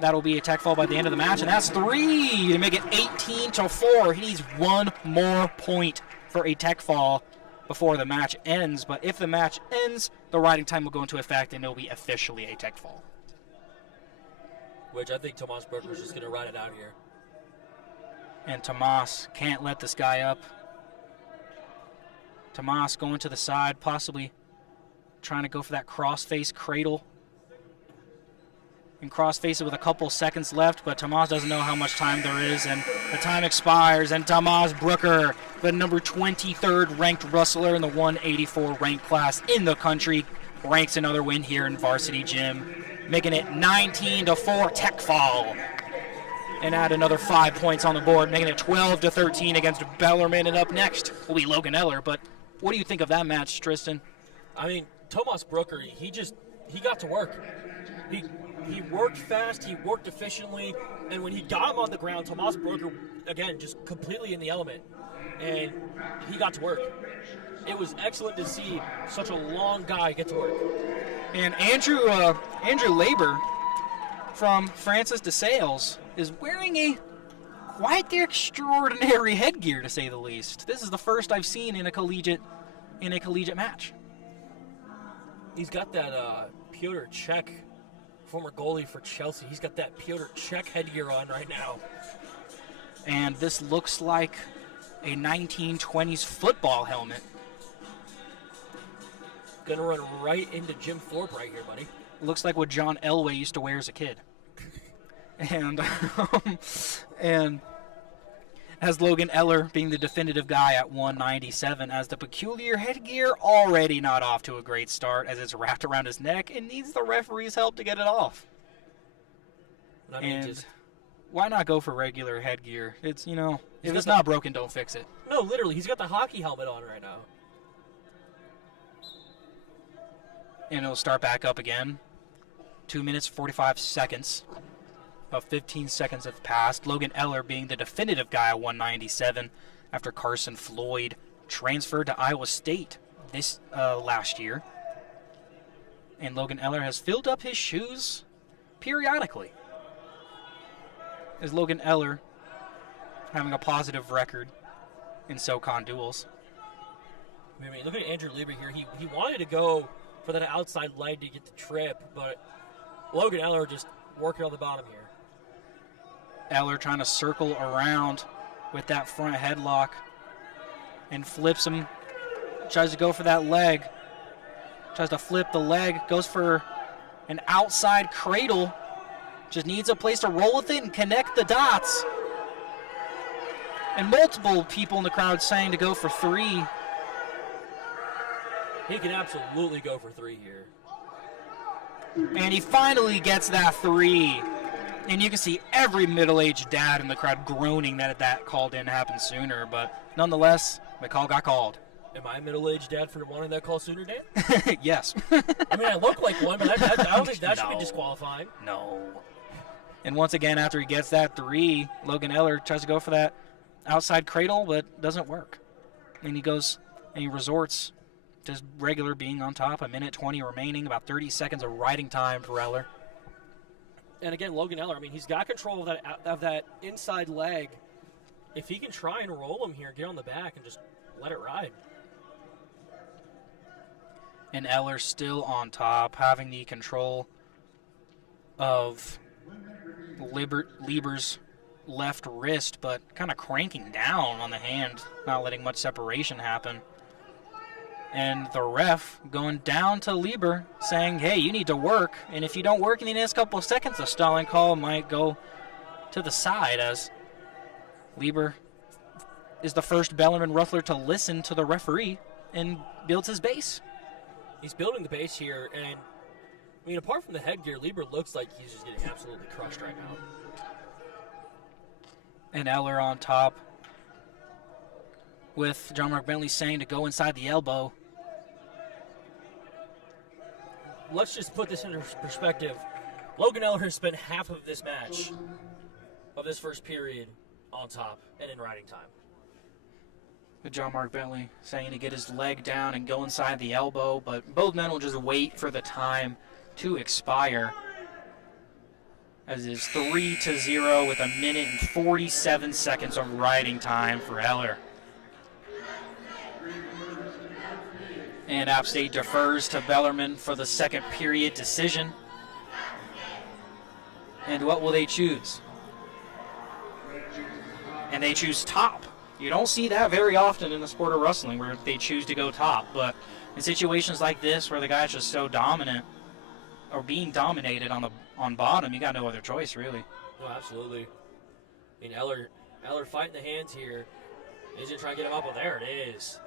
that'll be a tech fall by the end of the match, and that's 3 to make it 18-4. He needs one more point for a tech fall before the match ends. But if the match ends, the riding time will go into effect, and it'll be officially a tech fall. Which I think Tomas Brooker is just going to ride it out here. And Tomas can't let this guy up. Tomas going to the side, possibly trying to go for that cross-face cradle. And cross-face it with a couple seconds left, but Tomas doesn't know how much time there is, and the time expires, and Tomas Brooker, the number 23rd ranked wrestler in the 184 ranked class in the country, ranks another win here in Varsity Gym, making it 19-4 tech fall. And add another 5 points on the board, making it 12-13 against Bellarmine. And up next will be Logan Eller. But what do you think of that match, Tristan? I mean, Tomas Brooker, he got to work. He worked fast, he worked efficiently, and when he got him on the ground, Tomas Brooker, again, just completely in the element, and he got to work. It was excellent to see such a long guy get to work. And Andrew Labor from Francis DeSales is wearing quite the extraordinary headgear, to say the least. This is the first I've seen in a collegiate match. He's got that Piotr Cech, former goalie for Chelsea. He's got that Piotr Cech headgear on right now. And this looks like a 1920s football helmet. Gonna run right into Jim Thorpe right here, buddy. Looks like what John Elway used to wear as a kid. And as Logan Eller being the definitive guy at 197, as the peculiar headgear already not off to a great start as it's wrapped around his neck and needs the referee's help to get it off. I mean, and why not go for regular headgear? It's, if it's not broken, don't fix it. No, literally, he's got the hockey helmet on right now. And it'll start back up again. 2 minutes, 45 seconds. About 15 seconds have passed. Logan Eller being the definitive guy at 197 after Carson Floyd transferred to Iowa State this last year. And Logan Eller has filled up his shoes periodically. Is Logan Eller having a positive record in SoCon duels? I mean, look at Andrew Lieber here. He wanted to go for that outside leg to get the trip, but Logan Eller just working on the bottom here. Eller trying to circle around with that front headlock and flips him. Tries to go for that leg. Tries to flip the leg. Goes for an outside cradle. Just needs a place to roll with it and connect the dots. And multiple people in the crowd saying to go for 3. He can absolutely go for 3 here. And he finally gets that 3. And you can see every middle-aged dad in the crowd groaning that call didn't happen sooner. But nonetheless, the call got called. Am I a middle-aged dad for wanting that call sooner, Dan? Yes. I mean, I look like one, but I don't think that should be No. disqualifying. No. And once again, after he gets that 3, Logan Eller tries to go for that outside cradle, but doesn't work. And he goes and he resorts to regular being on top. 1:20 remaining, about 30 seconds of riding time for Eller. And again, Logan Eller, I mean, he's got control of that inside leg. If he can try and roll him here, get on the back, and just let it ride. And Eller still on top, having the control of Lieber's left wrist, but kind of cranking down on the hand, not letting much separation happen. And the ref going down to Lieber, saying, hey, you need to work, and if you don't work in the next couple of seconds, the stalling call might go to the side, as Lieber is the first Bellarmine Ruffler to listen to the referee and builds his base. He's building the base here, and I mean, apart from the headgear, Lieber looks like he's just getting absolutely crushed right now. And Eller on top, with John Mark Bentley saying to go inside the elbow. Let's just put this into perspective. Logan Eller has spent half of this match, of this first period, on top and in riding time. With John Mark Bentley saying to get his leg down and go inside the elbow, but both men will just wait for the time to expire. As it is 3-0 with 1:47 of riding time for Eller. And App State defers to Bellarmine for the second period decision. And what will they choose? And they choose top. You don't see that very often in the sport of wrestling where they choose to go top. But in situations like this where the guy's just so dominant or being dominated on bottom, you got no other choice, really. No, absolutely. I mean, Eller fighting the hands here. He's going to try and get him up. Well, there it is.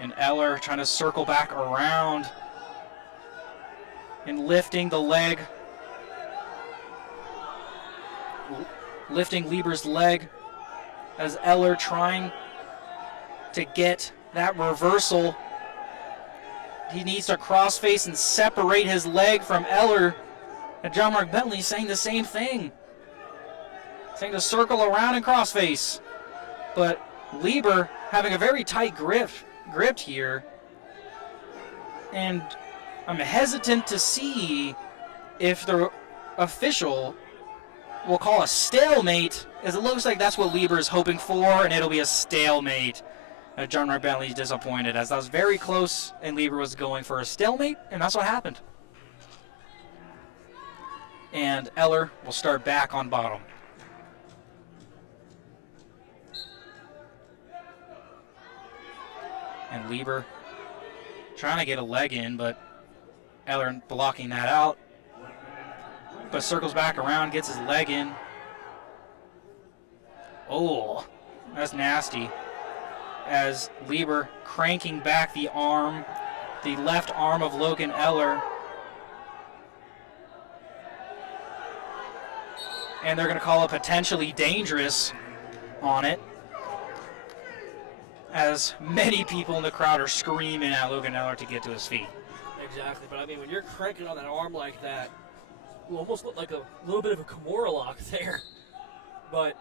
And Eller trying to circle back around and lifting the leg. Lifting Lieber's leg as Eller trying to get that reversal. He needs to crossface and separate his leg from Eller. And John Mark Bentley saying the same thing. Saying to circle around and crossface. But Lieber having a very tight gripped here. And I'm hesitant to see if the official will call a stalemate, as it looks like that's what Lieber is hoping for, and it'll be a stalemate. John Mark Bentley's disappointed, as that was very close, and Lieber was going for a stalemate, and that's what happened. And Eller will start back on bottom. And Lieber trying to get a leg in, but Eller blocking that out. But circles back around, gets his leg in. Oh, that's nasty. As Lieber cranking back the arm, the left arm of Logan Eller. And they're going to call it potentially dangerous on it, as many people in the crowd are screaming at Logan Eller to get to his feet. Exactly, but I mean, when you're cranking on that arm like that, you almost look like a little bit of a Kimura lock there, but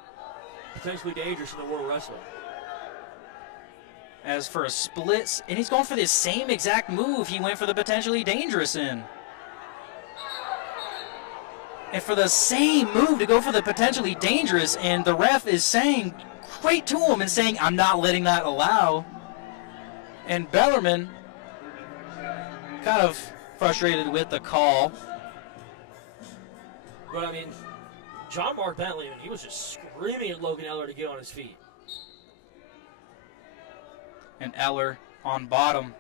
potentially dangerous in the world of wrestling. as for a split, and he's going for this same exact move he went for the potentially dangerous in. And for the same move to go for the potentially dangerous, and the ref is saying straight to him and saying, I'm not letting that allow. And Bellarmine kind of frustrated with the call. But I mean, John Mark Bentley, he was just screaming at Logan Eller to get on his feet. And Eller on bottom.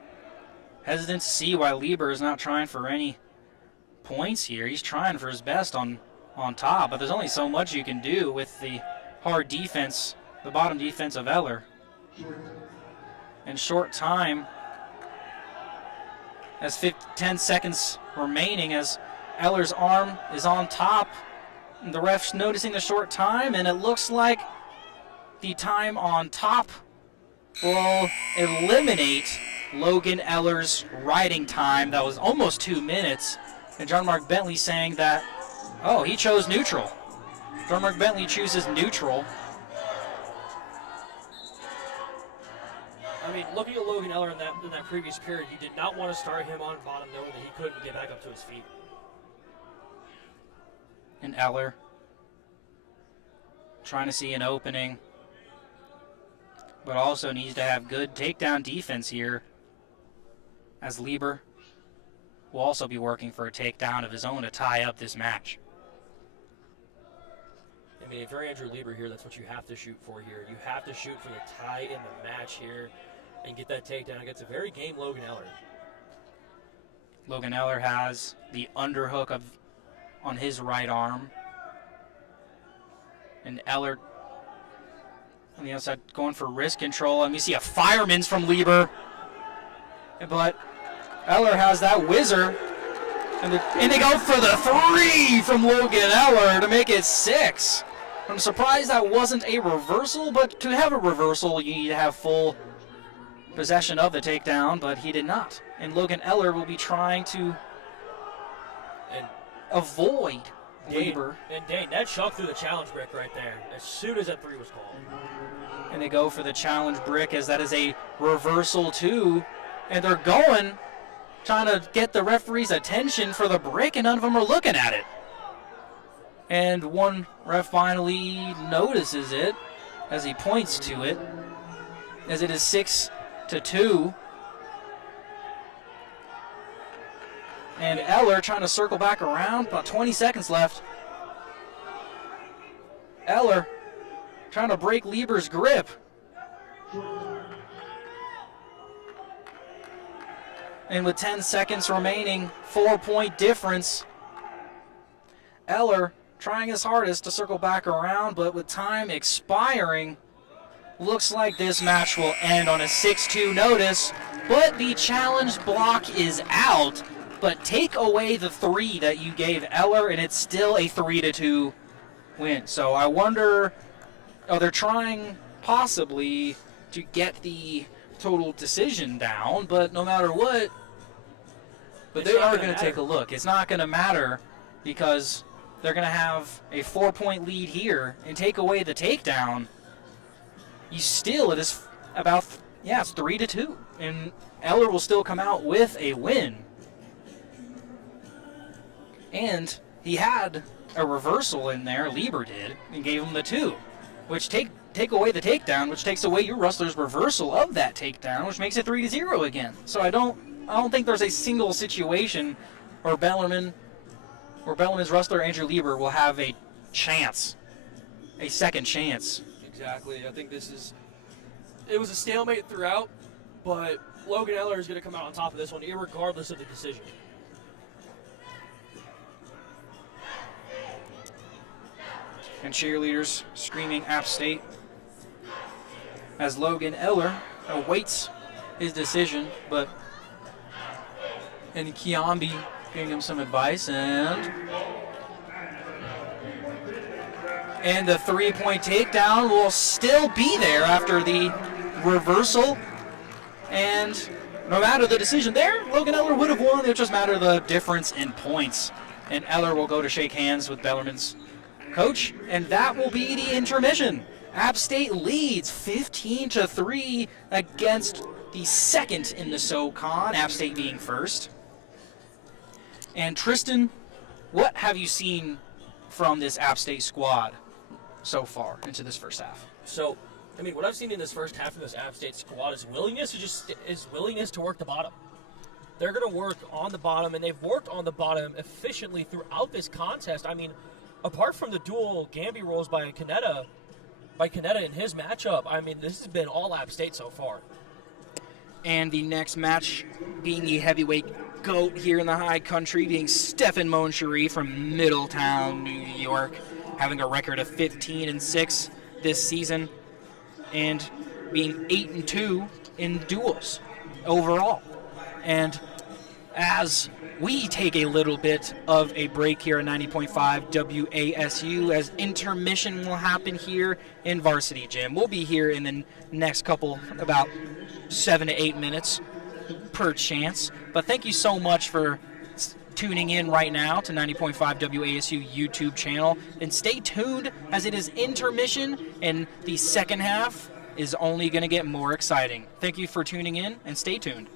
Hesitant to see why Lieber is not trying for any points here. He's trying for his best on top, but there's only so much you can do with the hard defense, the bottom defense of Eller. In short time, as 10 seconds remaining, as Eller's arm is on top, and the ref's noticing the short time, and it looks like the time on top will eliminate Logan Eller's riding time. That was almost 2 minutes. And John Mark Bentley saying that, oh, he chose neutral. John Mark Bentley chooses neutral. I mean, looking at Logan Eller in that previous period, you did not want to start him on bottom knowing that he couldn't get back up to his feet. And Eller trying to see an opening, but also needs to have good takedown defense here, as Lieber will also be working for a takedown of his own to tie up this match. I mean, if you're Andrew Lieber here, that's what you have to shoot for here. You have to shoot for the tie in the match here and get that takedown against a very game Logan Eller. Logan Eller has the underhook on his right arm. And Eller on the outside going for wrist control. And we see a fireman's from Lieber. But Eller has that whizzer. And they go for the 3 from Logan Eller to make it 6. I'm surprised that wasn't a reversal, but to have a reversal, you need to have full possession of the takedown, but he did not. And Logan Eller will be trying to avoid Lieber. And Dane, that shot through the challenge brick right there as soon as that 3 was called. And they go for the challenge brick, as that is a reversal too. And they're trying to get the referee's attention for the brick, and none of them are looking at it. And one ref finally notices it as he points to it, as it is 6-2. And Eller trying to circle back around, about 20 seconds left. Eller trying to break Lieber's grip. And with 10 seconds remaining, 4-point difference. Eller trying his hardest to circle back around, but with time expiring, looks like this match will end on a 6-2 notice. But the challenge block is out. But take away the 3 that you gave Eller, and it's still a 3-2 win. So I wonder, they're trying possibly to get the total decision down, but no matter what, but they are going to take a look. It's not going to matter because they're going to have a 4-point lead here and take away the takedown. It is about, it's 3-2, and Eller will still come out with a win. And he had a reversal in there, Lieber did, and gave him the 2, which take away the takedown, which takes away your wrestler's reversal of that takedown, which makes it 3-0 again. So I don't think there's a single situation where Bellarmine's wrestler Andrew Lieber will have a chance, a second chance. Exactly. I think it was a stalemate throughout, but Logan Eller is going to come out on top of this one, irregardless of the decision. And cheerleaders screaming App State as Logan Eller awaits his decision, and Kiambi giving him some advice, and the 3-point takedown will still be there after the reversal. And no matter the decision there, Logan Eller would have won. It just matter the difference in points. And Eller will go to shake hands with Bellarmine's coach, and that will be the intermission. App State leads 15-3 against the second in the SoCon, App State being first. And Tristan, what have you seen from this App State squad so far into this first half? So, I mean, what I've seen in this first half of this App State squad is willingness to work the bottom. They're going to work on the bottom, and they've worked on the bottom efficiently throughout this contest. I mean, apart from the dual Gamby rolls by Canetta in his matchup, I mean, this has been all App State so far. And the next match being the heavyweight GOAT here in the high country, being Stefan Moncherie from Middletown, New York, having a record of 15-6 this season, and being 8-2 in duels overall. And as we take a little bit of a break here at 90.5 WASU, as intermission will happen here in Varsity Gym. We'll be here in the next couple, about 7 to 8 minutes per chance. But thank you so much for tuning in right now to 90.5 WASU YouTube channel. And stay tuned, as it is intermission, and the second half is only going to get more exciting. Thank you for tuning in, and stay tuned.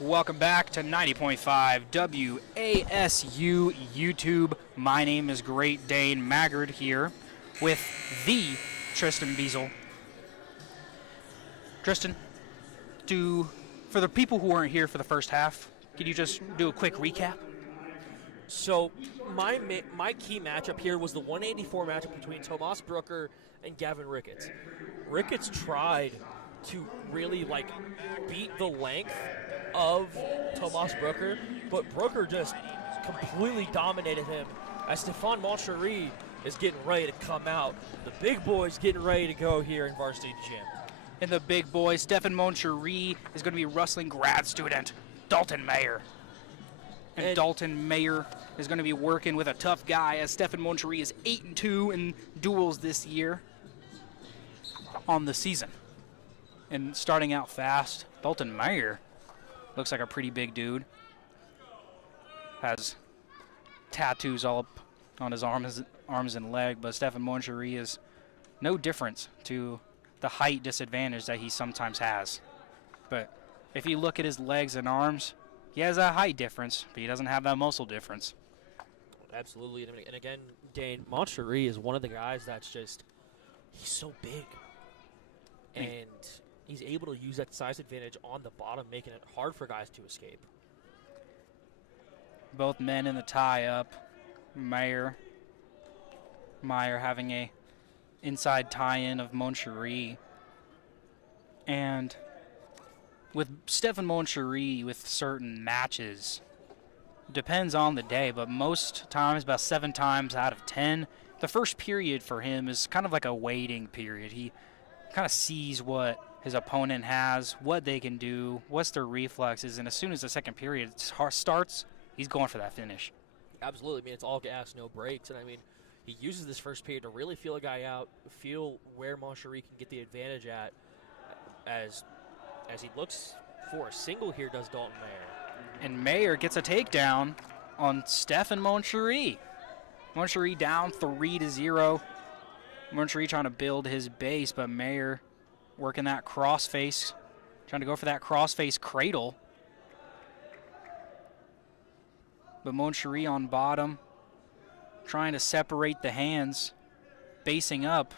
Welcome back to 90.5 WASU YouTube. My name is Great Dane Maggard here with the Tristan Biesel. Tristan, for the people who weren't here for the first half, could you just do a quick recap? So my key matchup here was the 184 matchup between Tomas Brooker and Gavin Ricketts. Ricketts tried to really beat the length of Tomas Brooker, but Brooker just completely dominated him as Stefan Moncherie is getting ready to come out. The big boy's getting ready to go here in Varsity Gym. And the big boy, Stefan Moncherie, is going to be wrestling grad student Dalton Mayer. And Dalton Mayer is going to be working with a tough guy, as Stefan Moncherie is 8-2 in duels this year on the season. And starting out fast, Dalton Mayer looks like a pretty big dude. Has tattoos all up on his arms and leg, but Stefan Moncherie is no difference to the height disadvantage that he sometimes has. But if you look at his legs and arms, he has a height difference, but he doesn't have that muscle difference. Absolutely. And again, Dane, Moncherie is one of the guys that's just, he's so big. And he's able to use that size advantage on the bottom, making it hard for guys to escape. Both men in the tie-up. Mayer having a inside tie-in of Moncherie. And with Stefan Moncherie, with certain matches, depends on the day, but most times, about 7 times out of 10, the first period for him is kind of like a waiting period. He kind of sees what his opponent has, what they can do, what's their reflexes, and as soon as the second period starts, he's going for that finish. Absolutely. I mean, it's all gas, no brakes. And I mean, he uses this first period to really feel a guy out, feel where Moncherie can get the advantage at, as he looks for a single here, does Dalton Mayer. And Mayer gets a takedown on Stefan Moncherie. Moncherie down 3-0. Moncherie trying to build his base, but Mayer working that crossface, trying to go for that crossface cradle. But Moncherie on bottom, trying to separate the hands, basing up.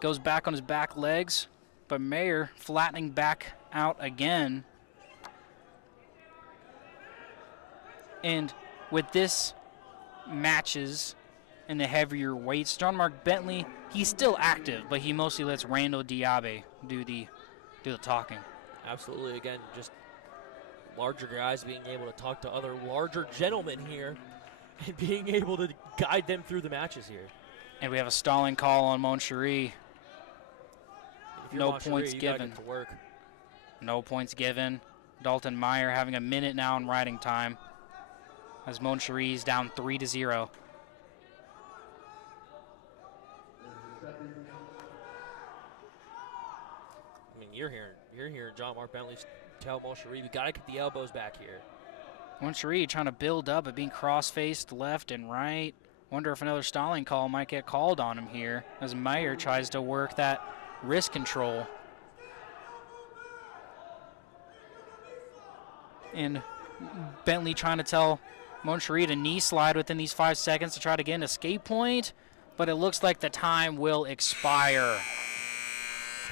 Goes back on his back legs, but Mayer flattening back out again. And with this matches in the heavier weights, John Mark Bentley, he's still active, but he mostly lets Randall Diabe do the talking. Absolutely. Again, just larger guys being able to talk to other larger gentlemen here and being able to guide them through the matches here. And we have a stalling call on Moncherie. No Moncherie, points given. To work. No points given. Dalton Mayer having a minute now in riding time, as Moncherie's down 3-0. I mean, you're hearing John Mark Bentley tell Moncherie, we gotta get the elbows back here. Moncherie trying to build up, but being cross-faced left and right. Wonder if another stalling call might get called on him here, as Mayer tries to work that wrist control. And Bentley trying to tell Moncherie to knee slide within these 5 seconds to try to get an escape point, but it looks like the time will expire.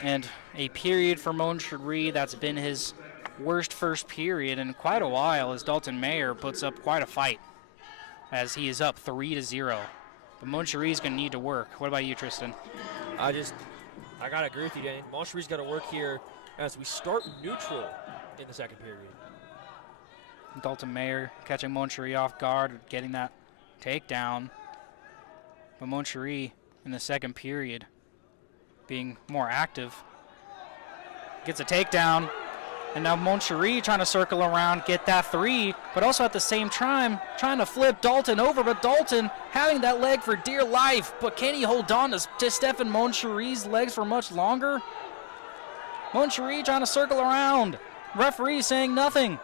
And a period for Moncherie that's been his worst first period in quite a while, as Dalton Mayer puts up quite a fight as he is up 3-0. But Moncherie's going to need to work. What about you, Tristan? I got to agree with you, Dane. Moncherie's got to work here as we start neutral in the second period. Dalton Mayer catching Moncherie off guard, getting that takedown. But Moncherie in the second period being more active. Gets a takedown. And now Moncherie trying to circle around, get that 3, but also at the same time trying to flip Dalton over. But Dalton having that leg for dear life. But can he hold on to Stefan Moncherie's legs for much longer? Moncherie trying to circle around. Referee saying nothing.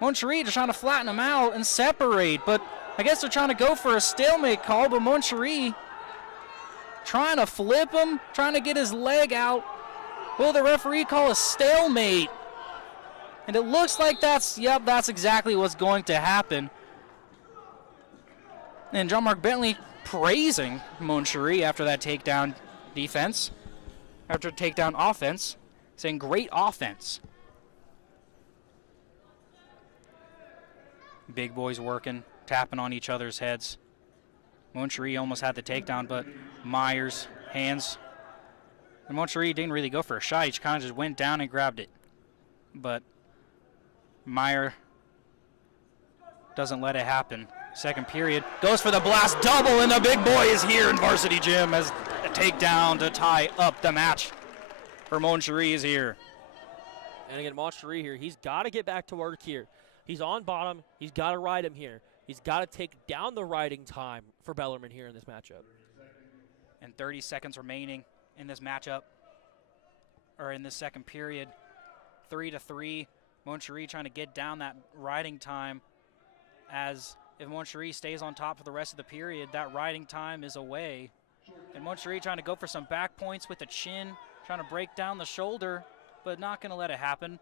Moncherie just trying to flatten him out and separate. But I guess they're trying to go for a stalemate call. But Moncherie trying to flip him, trying to get his leg out. Will the referee call a stalemate? And it looks like that's exactly what's going to happen. And John Mark Bentley praising Moncherie after that takedown defense, after takedown offense, saying great offense. Big boys working, tapping on each other's heads. Moncherie almost had the takedown, but Myers' hands. And Moncherie didn't really go for a shot. He kind of just went down and grabbed it. But Meyer doesn't let it happen. Second period, goes for the blast double, and the big boy is here in Varsity Gym as a takedown to tie up the match for Moncherie is here. And again, Moncherie here, he's got to get back to work here. He's on bottom. He's got to ride him here. He's got to take down the riding time for Bellarmine here in this matchup. And 30 seconds remaining in this matchup, or in this second period. 3-3. Moncherie trying to get down that riding time, as if Moncherie stays on top for the rest of the period, that riding time is away. And Moncherie trying to go for some back points with the chin, trying to break down the shoulder, but not going to let it happen.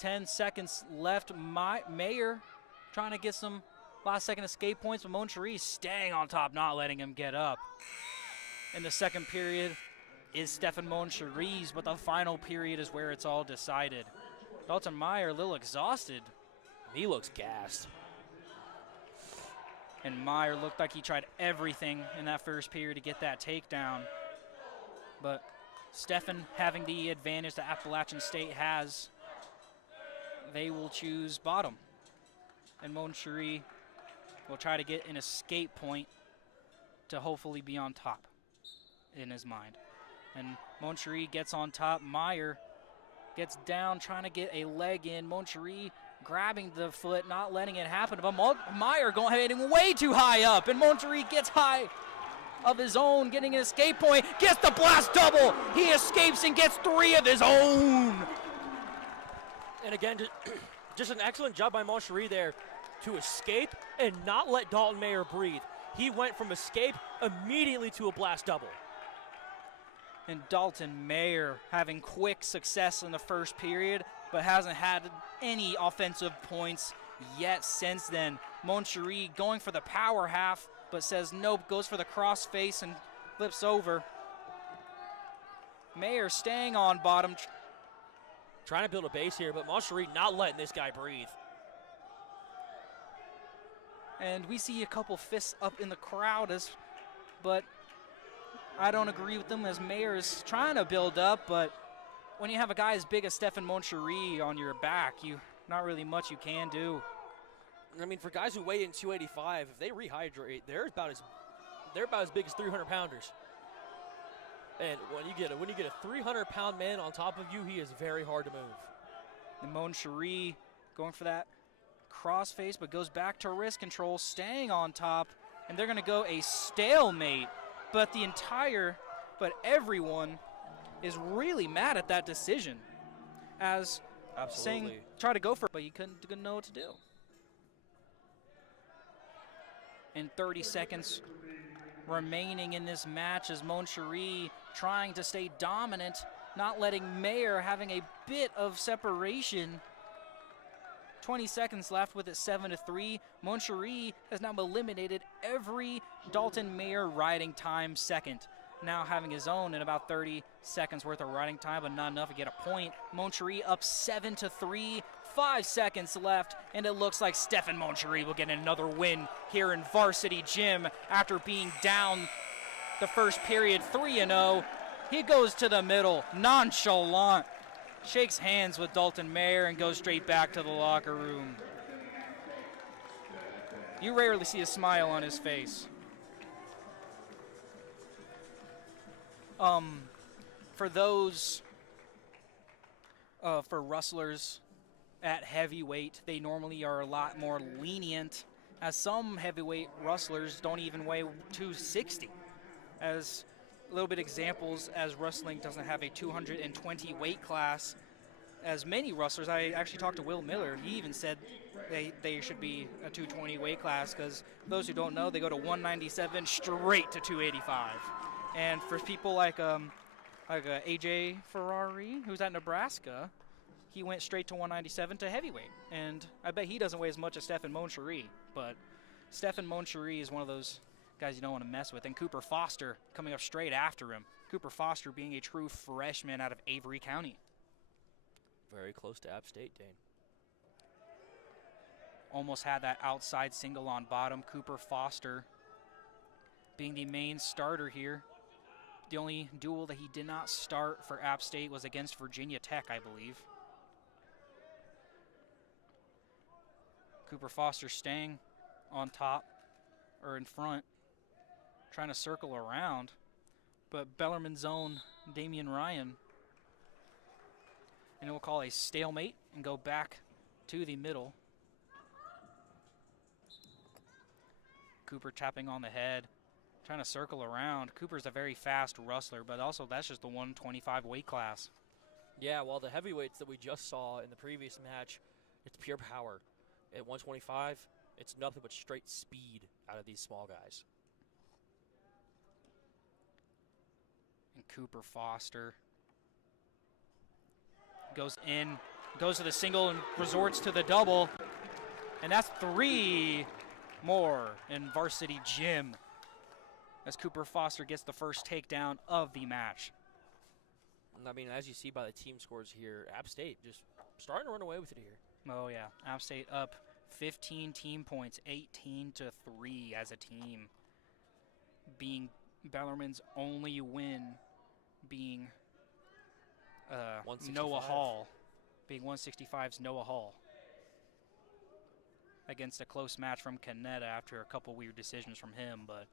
10 seconds left. Mayer trying to get some last second escape points, but Moncherie staying on top, not letting him get up. In the second period is Stefan Moncherie's, but the final period is where it's all decided. Dalton Meyer a little exhausted. He looks gassed. And Meyer looked like he tried everything in that first period to get that takedown. But Stefan having the advantage that Appalachian State has, they will choose bottom. And Moncherie will try to get an escape point to hopefully be on top in his mind. And Moncherie gets on top. Meyer gets down, trying to get a leg in. Moncherie grabbing the foot, not letting it happen. But Meyer hitting way too high up, and Moncherie gets high of his own, getting an escape point, gets the blast double. He escapes and gets 3 of his own. And again, just an excellent job by Moncherie there to escape and not let Dalton Meyer breathe. He went from escape immediately to a blast double. And Dalton Meyer having quick success in the first period, but hasn't had any offensive points yet since then. Moncherie going for the power half, but says nope, goes for the cross face and flips over. Meyer staying on bottom. Trying to build a base here, but Moncherie not letting this guy breathe. And we see a couple fists up in the crowd, but I don't agree with them as Meyer is trying to build up, but when you have a guy as big as Stefan Moncherie on your back, not really much you can do. I mean, for guys who weigh in 285, if they rehydrate, they're about as big as 300-pounders. And when you get a 300-pound man on top of you, he is very hard to move. And Moncherie going for that crossface, but goes back to wrist control, staying on top, and they're going to go a stalemate. But everyone is really mad at that decision, as saying try to go for it, but you couldn't know what to do. In 30 seconds remaining in this match as Moncherie trying to stay dominant, not letting Meyer having a bit of separation. 20 seconds left with it 7-3. Moncherie has now eliminated every Dalton Meyer riding time second. Now having his own in about 30 seconds worth of riding time, but not enough to get a point. Moncherie up 7-3. 5 seconds left, and it looks like Stefan Moncherie will get another win here in Varsity Gym after being down the first period 3-0. He goes to the middle, nonchalant, shakes hands with Dalton Meyer, and goes straight back to the locker room. You rarely see a smile on his face. For those, for wrestlers at heavyweight, they normally are a lot more lenient, as some heavyweight wrestlers don't even weigh 260. As a little bit examples, as wrestling doesn't have a 220 weight class, as many wrestlers, I actually talked to Will Miller, he even said they should be a 220 weight class, because those who don't know, they go to 197 straight to 285. And for people like Like AJ Ferrari, who's at Nebraska, he went straight to 197 to heavyweight. And I bet he doesn't weigh as much as Stefan Moncherie. But Stefan Moncherie is one of those guys you don't want to mess with. And Cooper Foster coming up straight after him. Cooper Foster being a true freshman out of Avery County. Very close to App State, Dane. Almost had that outside single on bottom. Cooper Foster being the main starter here. The only duel that he did not start for App State was against Virginia Tech, I believe. Cooper Foster staying on top, or in front, trying to circle around. But Bellarmine's own Damian Ryan. And we'll call a stalemate and go back to the middle. Cooper tapping on the head, trying to circle around. Cooper's a very fast wrestler, but also that's just the 125 weight class. Yeah, well, the heavyweights that we just saw in the previous match, it's pure power. At 125, it's nothing but straight speed out of these small guys. And Cooper Foster goes in, goes to the single and resorts to the double. And that's 3 more in Varsity Gym as Cooper Foster gets the first takedown of the match. I mean, as you see by the team scores here, App State just starting to run away with it here. Oh, yeah. App State up 15 team points, 18-3 as a team. Being Bellarmine's only win being Noah Hall. Being 165's Noah Hall. Against a close match from Canetta after a couple weird decisions from him, but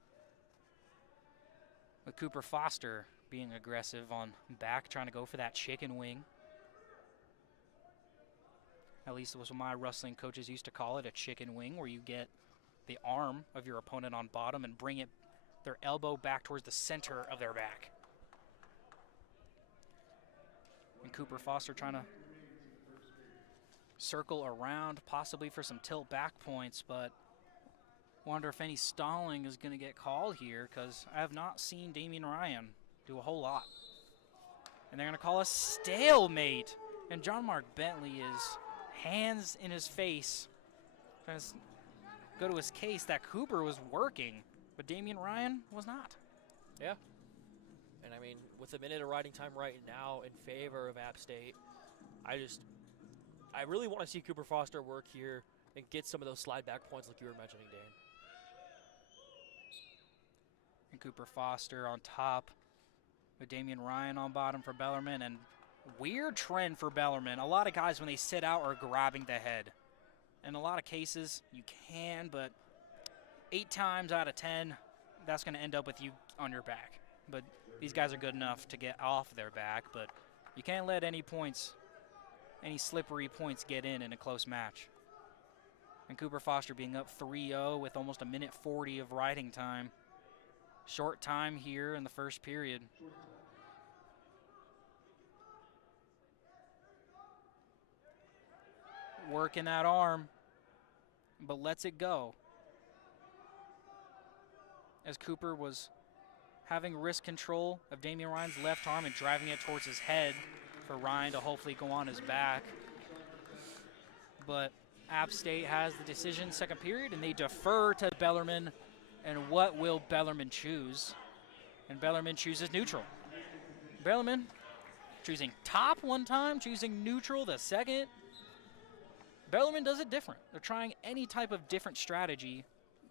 with Cooper Foster being aggressive on back, trying to go for that chicken wing. At least it was what my wrestling coaches used to call it, a chicken wing, where you get the arm of your opponent on bottom and bring their elbow back towards the center of their back. And Cooper Foster trying to circle around, possibly for some tilt back points, but wonder if any stalling is going to get called here, because I have not seen Damian Ryan do a whole lot. And they're going to call a stalemate. And John Mark Bentley is hands in his face, trying to go to his case that Cooper was working, but Damian Ryan was not. Yeah. And I mean, with a minute of riding time right now in favor of App State, I really want to see Cooper Foster work here and get some of those slide back points like you were mentioning, Dane. And Cooper Foster on top with Damian Ryan on bottom for Bellarmine. And weird trend for Bellarmine. A lot of guys, when they sit out, are grabbing the head. In a lot of cases, you can, but 8 times out of 10, that's going to end up with you on your back. But these guys are good enough to get off their back, but you can't let any slippery points get in a close match. And Cooper Foster being up 3-0 with almost a minute 40 of riding time. Short time here in the first period. Working that arm, but lets it go. As Cooper was having wrist control of Damian Ryan's left arm and driving it towards his head for Ryan to hopefully go on his back. But App State has the decision second period, and they defer to Bellarmine. And what will Bellarmine choose? And Bellarmine chooses neutral. Bellarmine choosing top one time, choosing neutral the second. Bellarmine does it different. They're trying any type of different strategy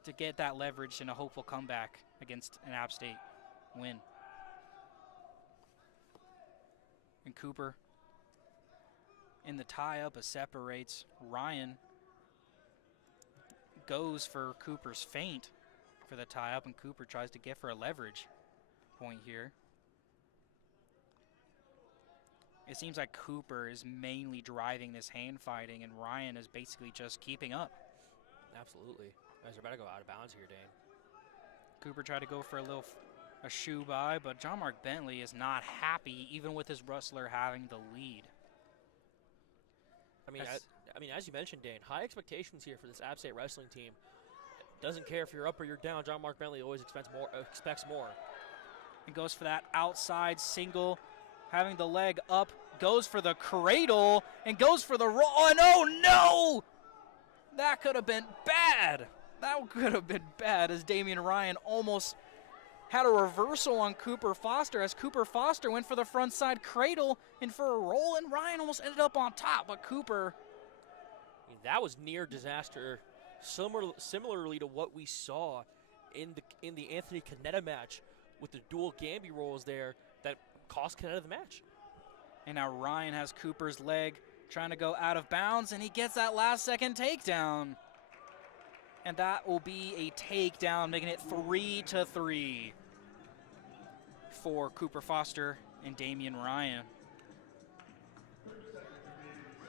to get that leverage and a hopeful comeback against an App State win. And Cooper in the tie-up, it separates. Ryan goes for Cooper's feint for the tie-up, and Cooper tries to get for a leverage point here. It seems like Cooper is mainly driving this hand fighting, and Ryan is basically just keeping up. Absolutely. Guys are about to go out of bounds here, Dane. Cooper tried to go for a shoe by, but John Mark Bentley is not happy, even with his wrestler having the lead. I mean, as you mentioned, Dane, high expectations here for this App State wrestling team. Doesn't care if you're up or you're down. John Mark Bentley always expects more. And goes for that outside single having the leg up, goes for the cradle, and goes for the roll. Oh, no! That could have been bad. That could have been bad as Damian Ryan almost had a reversal on Cooper Foster as Cooper Foster went for the front side cradle and for a roll, and Ryan almost ended up on top, but Cooper. That was near disaster, similarly to what we saw in the Anthony Canetta match with the dual Gamby rolls there that cost Canetta the match. And now Ryan has Cooper's leg trying to go out of bounds, and he gets that last-second takedown. And that will be a takedown, making it 3-3 for Cooper Foster and Damian Ryan.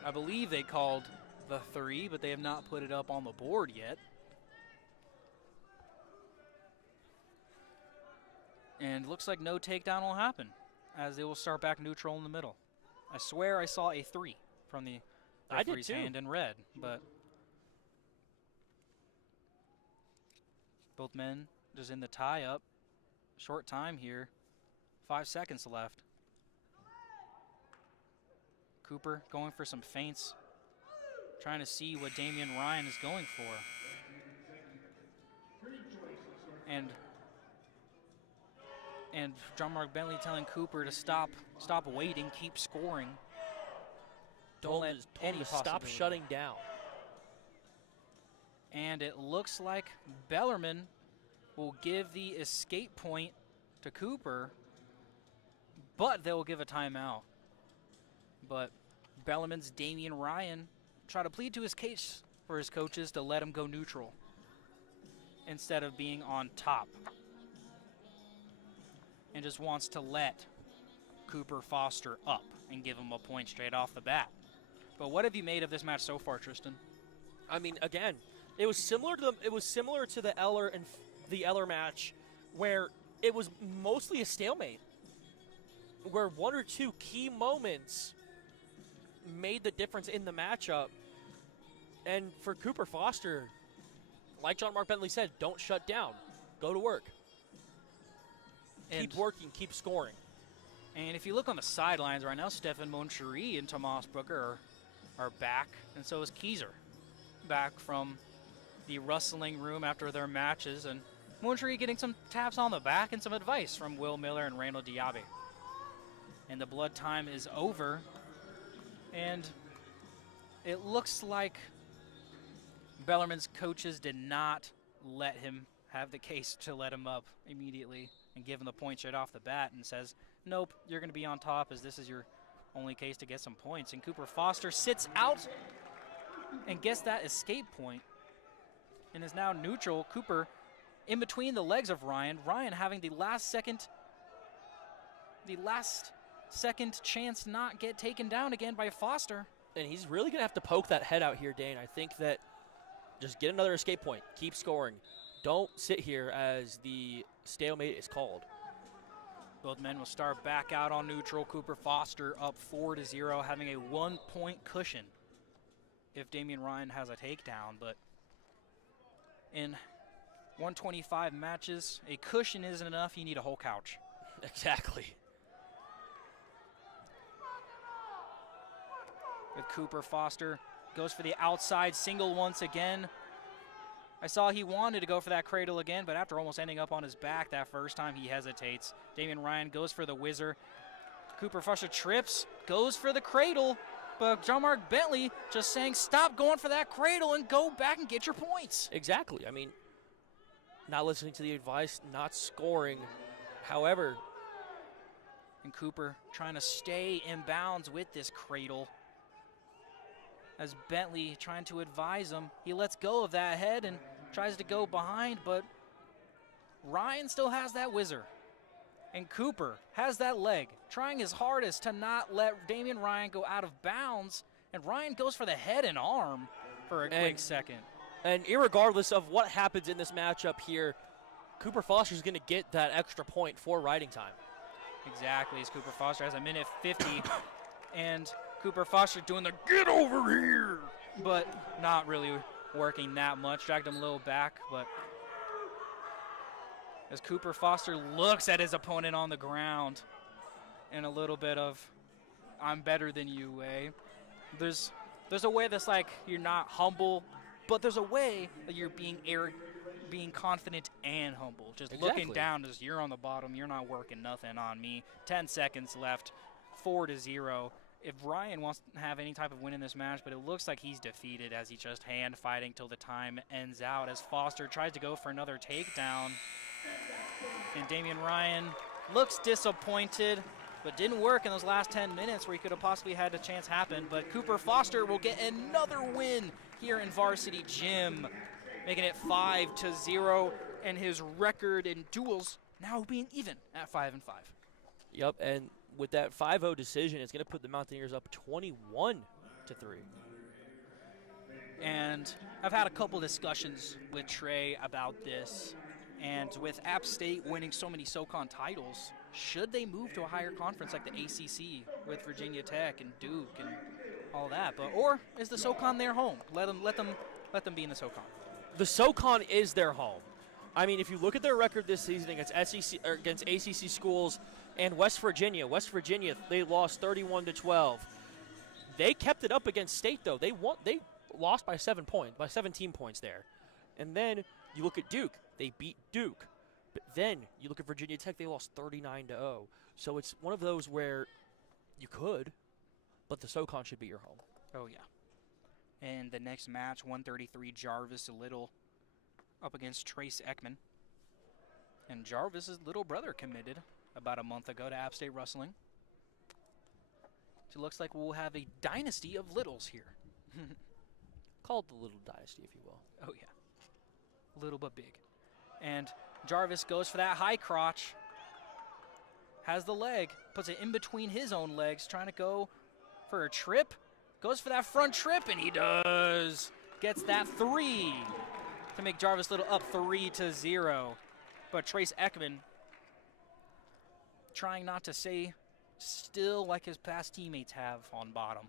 I believe they called the 3, but they have not put it up on the board yet. And looks like no takedown will happen, as they will start back neutral in the middle. I swear I saw a 3 from the referee's hand in red, but both men just in the tie-up. Short time here. 5 seconds left. Cooper going for some feints, trying to see what Damian Ryan is going for. And John Mark Bentley telling Cooper to stop waiting, keep scoring. Don't let any stop shutting down. And it looks like Bellarmine will give the escape point to Cooper, but they will give a timeout. But Bellarmine's Damian Ryan try to plead to his case for his coaches to let him go neutral instead of being on top, and just wants to let Cooper Foster up and give him a point straight off the bat. But what have you made of this match so far, Tristan? I mean, again, it was similar to the Eller match, where it was mostly a stalemate, where one or two key moments made the difference in the matchup. And for Cooper Foster, like John Mark Bentley said, don't shut down. Go to work. Keep working, keep scoring. And if you look on the sidelines right now, Stefan Moncherie and Tomas Booker are back, and so is Kieser, back from the wrestling room after their matches, and Moncherie getting some taps on the back and some advice from Will Miller and Randall Diaby. And the blood time is over, and it looks like Bellarmine's coaches did not let him have the case to let him up immediately and give him the point straight off the bat, and says, nope, you're going to be on top as this is your only case to get some points. And Cooper Foster sits out and gets that escape point and is now neutral. Cooper in between the legs of Ryan. Ryan having the last second chance not get taken down again by Foster. And he's really going to have to poke that head out here, Dane. I think that just get another escape point. Keep scoring. Don't sit here as the stalemate is called. Both men will start back out on neutral. Cooper Foster up 4-0, having a 1-point cushion if Damian Ryan has a takedown. But in 125 matches, a cushion isn't enough. You need a whole couch. Exactly. With Cooper Foster, goes for the outside single once again. I saw he wanted to go for that cradle again, but after almost ending up on his back that first time, he hesitates. Damian Ryan goes for the whizzer. Cooper Foster trips, goes for the cradle, but John Mark Bentley just saying, stop going for that cradle and go back and get your points. Exactly. I mean, not listening to the advice, not scoring. However, and Cooper trying to stay in bounds with this cradle. As Bentley trying to advise him, he lets go of that head and tries to go behind, but Ryan still has that whizzer. And Cooper has that leg, trying his hardest to not let Damian Ryan go out of bounds, and Ryan goes for the head and arm for a quick second. And irregardless of what happens in this matchup here, Cooper Foster's going to get that extra point for riding time. Exactly, as Cooper Foster has a minute 50, and Cooper Foster doing the get over here, but not really working that much. Dragged him a little back, but as Cooper Foster looks at his opponent on the ground in a little bit of I'm better than you way. There's a way that's like you're not humble, but there's a way that you're being being confident and humble. Just looking down, just you're on the bottom, you're not working nothing on me. 10 seconds left, 4-0. If Ryan wants to have any type of win in this match, but it looks like he's defeated as he's just hand fighting till the time ends out as Foster tries to go for another takedown. And Damian Ryan looks disappointed, but didn't work in those last 10 minutes where he could have possibly had a chance happen. But Cooper Foster will get another win here in Varsity Gym, making it 5-0, and his record in duels now being even at 5-5. Yep, and with that 5-0 decision, it's going to put the Mountaineers up 21-3. And I've had a couple discussions with Trey about this. And with App State winning so many SoCon titles, should they move to a higher conference like the ACC with Virginia Tech and Duke and all that? Or is the SoCon their home? Let them be in the SoCon. The SoCon is their home. I mean, if you look at their record this season against against ACC schools and West Virginia, they lost 31-12. They kept it up against State though. They lost by 17 points there. And then you look at Duke, they beat Duke. But then you look at Virginia Tech, they lost 39-0. So it's one of those where you could, but the SoCon should be your home. Oh yeah. And the next match, 133 Jarvis Little up against Trace Ekman. And Jarvis's little brother committed about a month ago to App State Wrestling. So it looks like we'll have a dynasty of Littles here. Call it the Little Dynasty, if you will. Oh, yeah. Little but big. And Jarvis goes for that high crotch. Has the leg. Puts it in between his own legs. Trying to go for a trip. Goes for that front trip, and he does. Gets that 3 to make Jarvis Little up 3-0. But Trace Ekman trying not to say still like his past teammates have on bottom.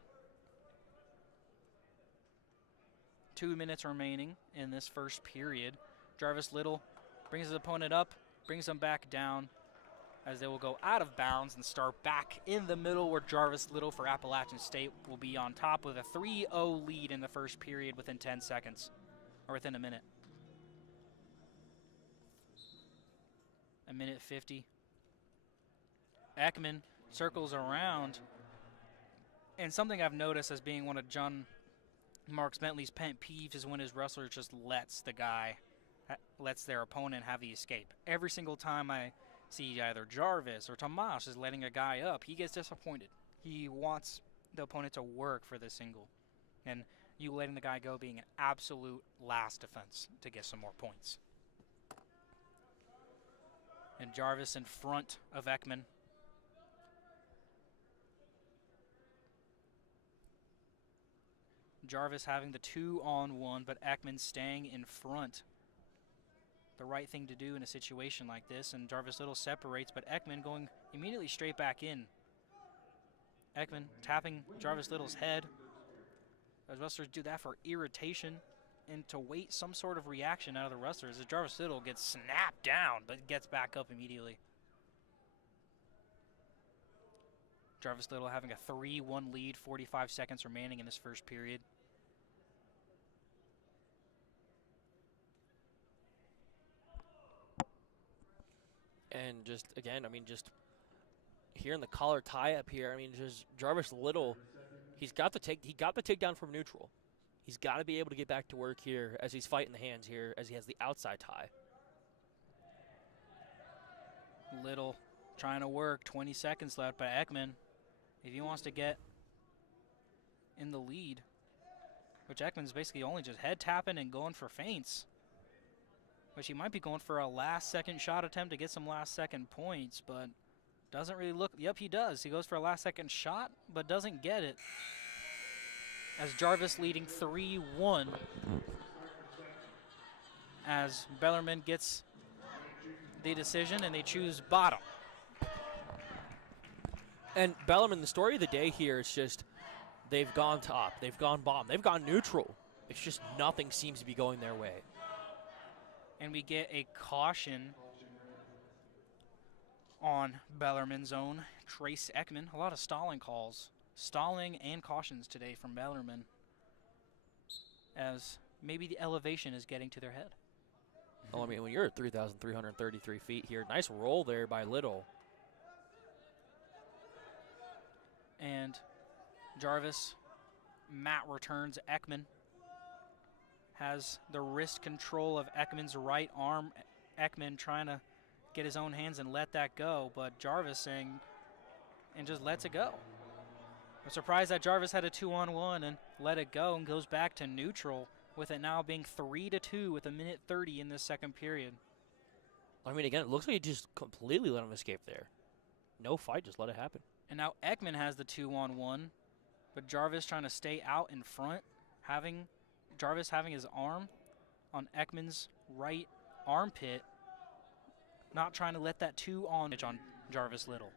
2 minutes remaining in this first period. Jarvis Little brings his opponent up, brings him back down as they will go out of bounds and start back in the middle where Jarvis Little for Appalachian State will be on top with a 3-0 lead in the first period within 10 seconds, or within a minute. A minute 50. Ekman circles around, and something I've noticed as being one of John Marks Bentley's pet peeves is when his wrestler just lets their opponent have the escape. Every single time I see either Jarvis or Tomas is letting a guy up, he gets disappointed. He wants the opponent to work for the single. And you letting the guy go being an absolute last defense to get some more points. And Jarvis in front of Ekman. Jarvis having the 2-on-1, but Ekman staying in front. The right thing to do in a situation like this, and Jarvis Little separates, but Ekman going immediately straight back in. Ekman tapping Jarvis Little's head. As wrestlers do that for irritation and to wait some sort of reaction out of the wrestlers as Jarvis Little gets snapped down, but gets back up immediately. Jarvis Little having a 3-1 lead, 45 seconds remaining in this first period. And just, again, I mean, just hearing the collar tie up here, I mean, just Jarvis Little, he got the takedown from neutral. He's got to be able to get back to work here as he's fighting the hands here, as he has the outside tie. Little trying to work, 20 seconds left by Ekman. If he wants to get in the lead, which Ekman's basically only just head tapping and going for feints, which he might be going for a last-second shot attempt to get some last-second points, but doesn't really look. Yep, he does. He goes for a last-second shot, but doesn't get it. As Jarvis leading 3-1, as Bellarmine gets the decision and they choose bottom. And Bellarmine, the story of the day here is just they've gone top, they've gone bottom, they've gone neutral. It's just nothing seems to be going their way. And we get a caution on Bellarmine's own Trace Ekman. A lot of stalling calls. Stalling and cautions today from Bellarmine, as maybe the elevation is getting to their head. Well, I mean, when you're at 3,333 feet here, nice roll there by Little. And Jarvis, Matt returns Ekman. Has the wrist control of Ekman's right arm. Ekman trying to get his own hands and let that go, but Jarvis saying, and just lets it go. I'm surprised that Jarvis had a 2-on-1 and let it go and goes back to neutral, with it now being 3-2 with 1:30 in this second period. I mean, again, it looks like he just completely let him escape there. No fight, just let it happen. And now Ekman has the 2-on-1, but Jarvis trying to stay out in front, Jarvis having his arm on Ekman's right armpit, not trying to let that 2-on Jarvis Little.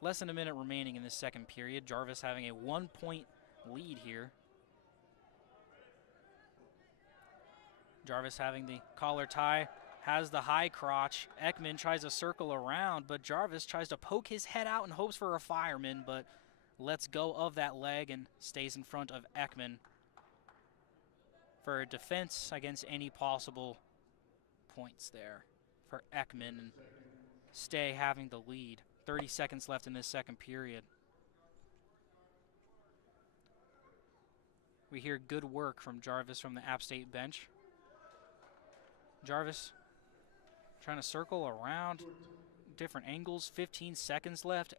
Less than a minute remaining in this second period. Jarvis having a 1-point lead here. Jarvis having the collar tie, has the high crotch. Ekman tries to circle around, but Jarvis tries to poke his head out and hopes for a fireman, but lets go of that leg and stays in front of Ekman for a defense against any possible points there for Ekman and stay having the lead. 30 seconds left in this second period. We hear good work from Jarvis from the App State bench. Jarvis trying to circle around different angles. 15 seconds left.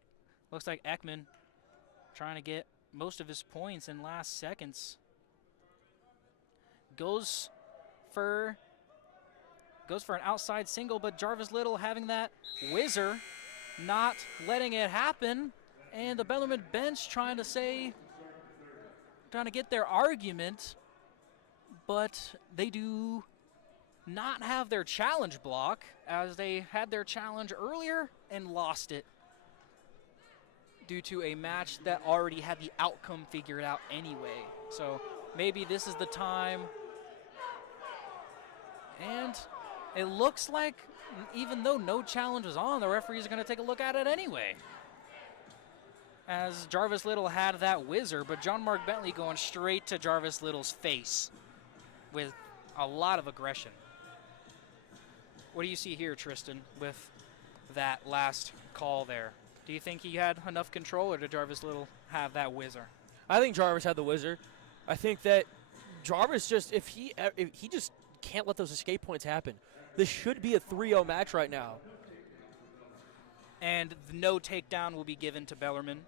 Looks like Ekman trying to get most of his points in last seconds. Goes for an outside single, but Jarvis Little having that whizzer, not letting it happen, and the Bellarmine bench trying to get their argument, but they do not have their challenge block, as they had their challenge earlier and lost it due to a match that already had the outcome figured out anyway. So maybe this is the time. And it looks like even though no challenge was on, the referees are going to take a look at it anyway, as Jarvis Little had that whizzer, but John Mark Bentley going straight to Jarvis Little's face with a lot of aggression. What do you see here, Tristan, with that last call there? Do you think he had enough control, or did Jarvis Little have that whizzer? I think Jarvis had the whizzer. I think that Jarvis just, if he just can't let those escape points happen. This should be a 3-0 match right now. And no takedown will be given to Bellarmine,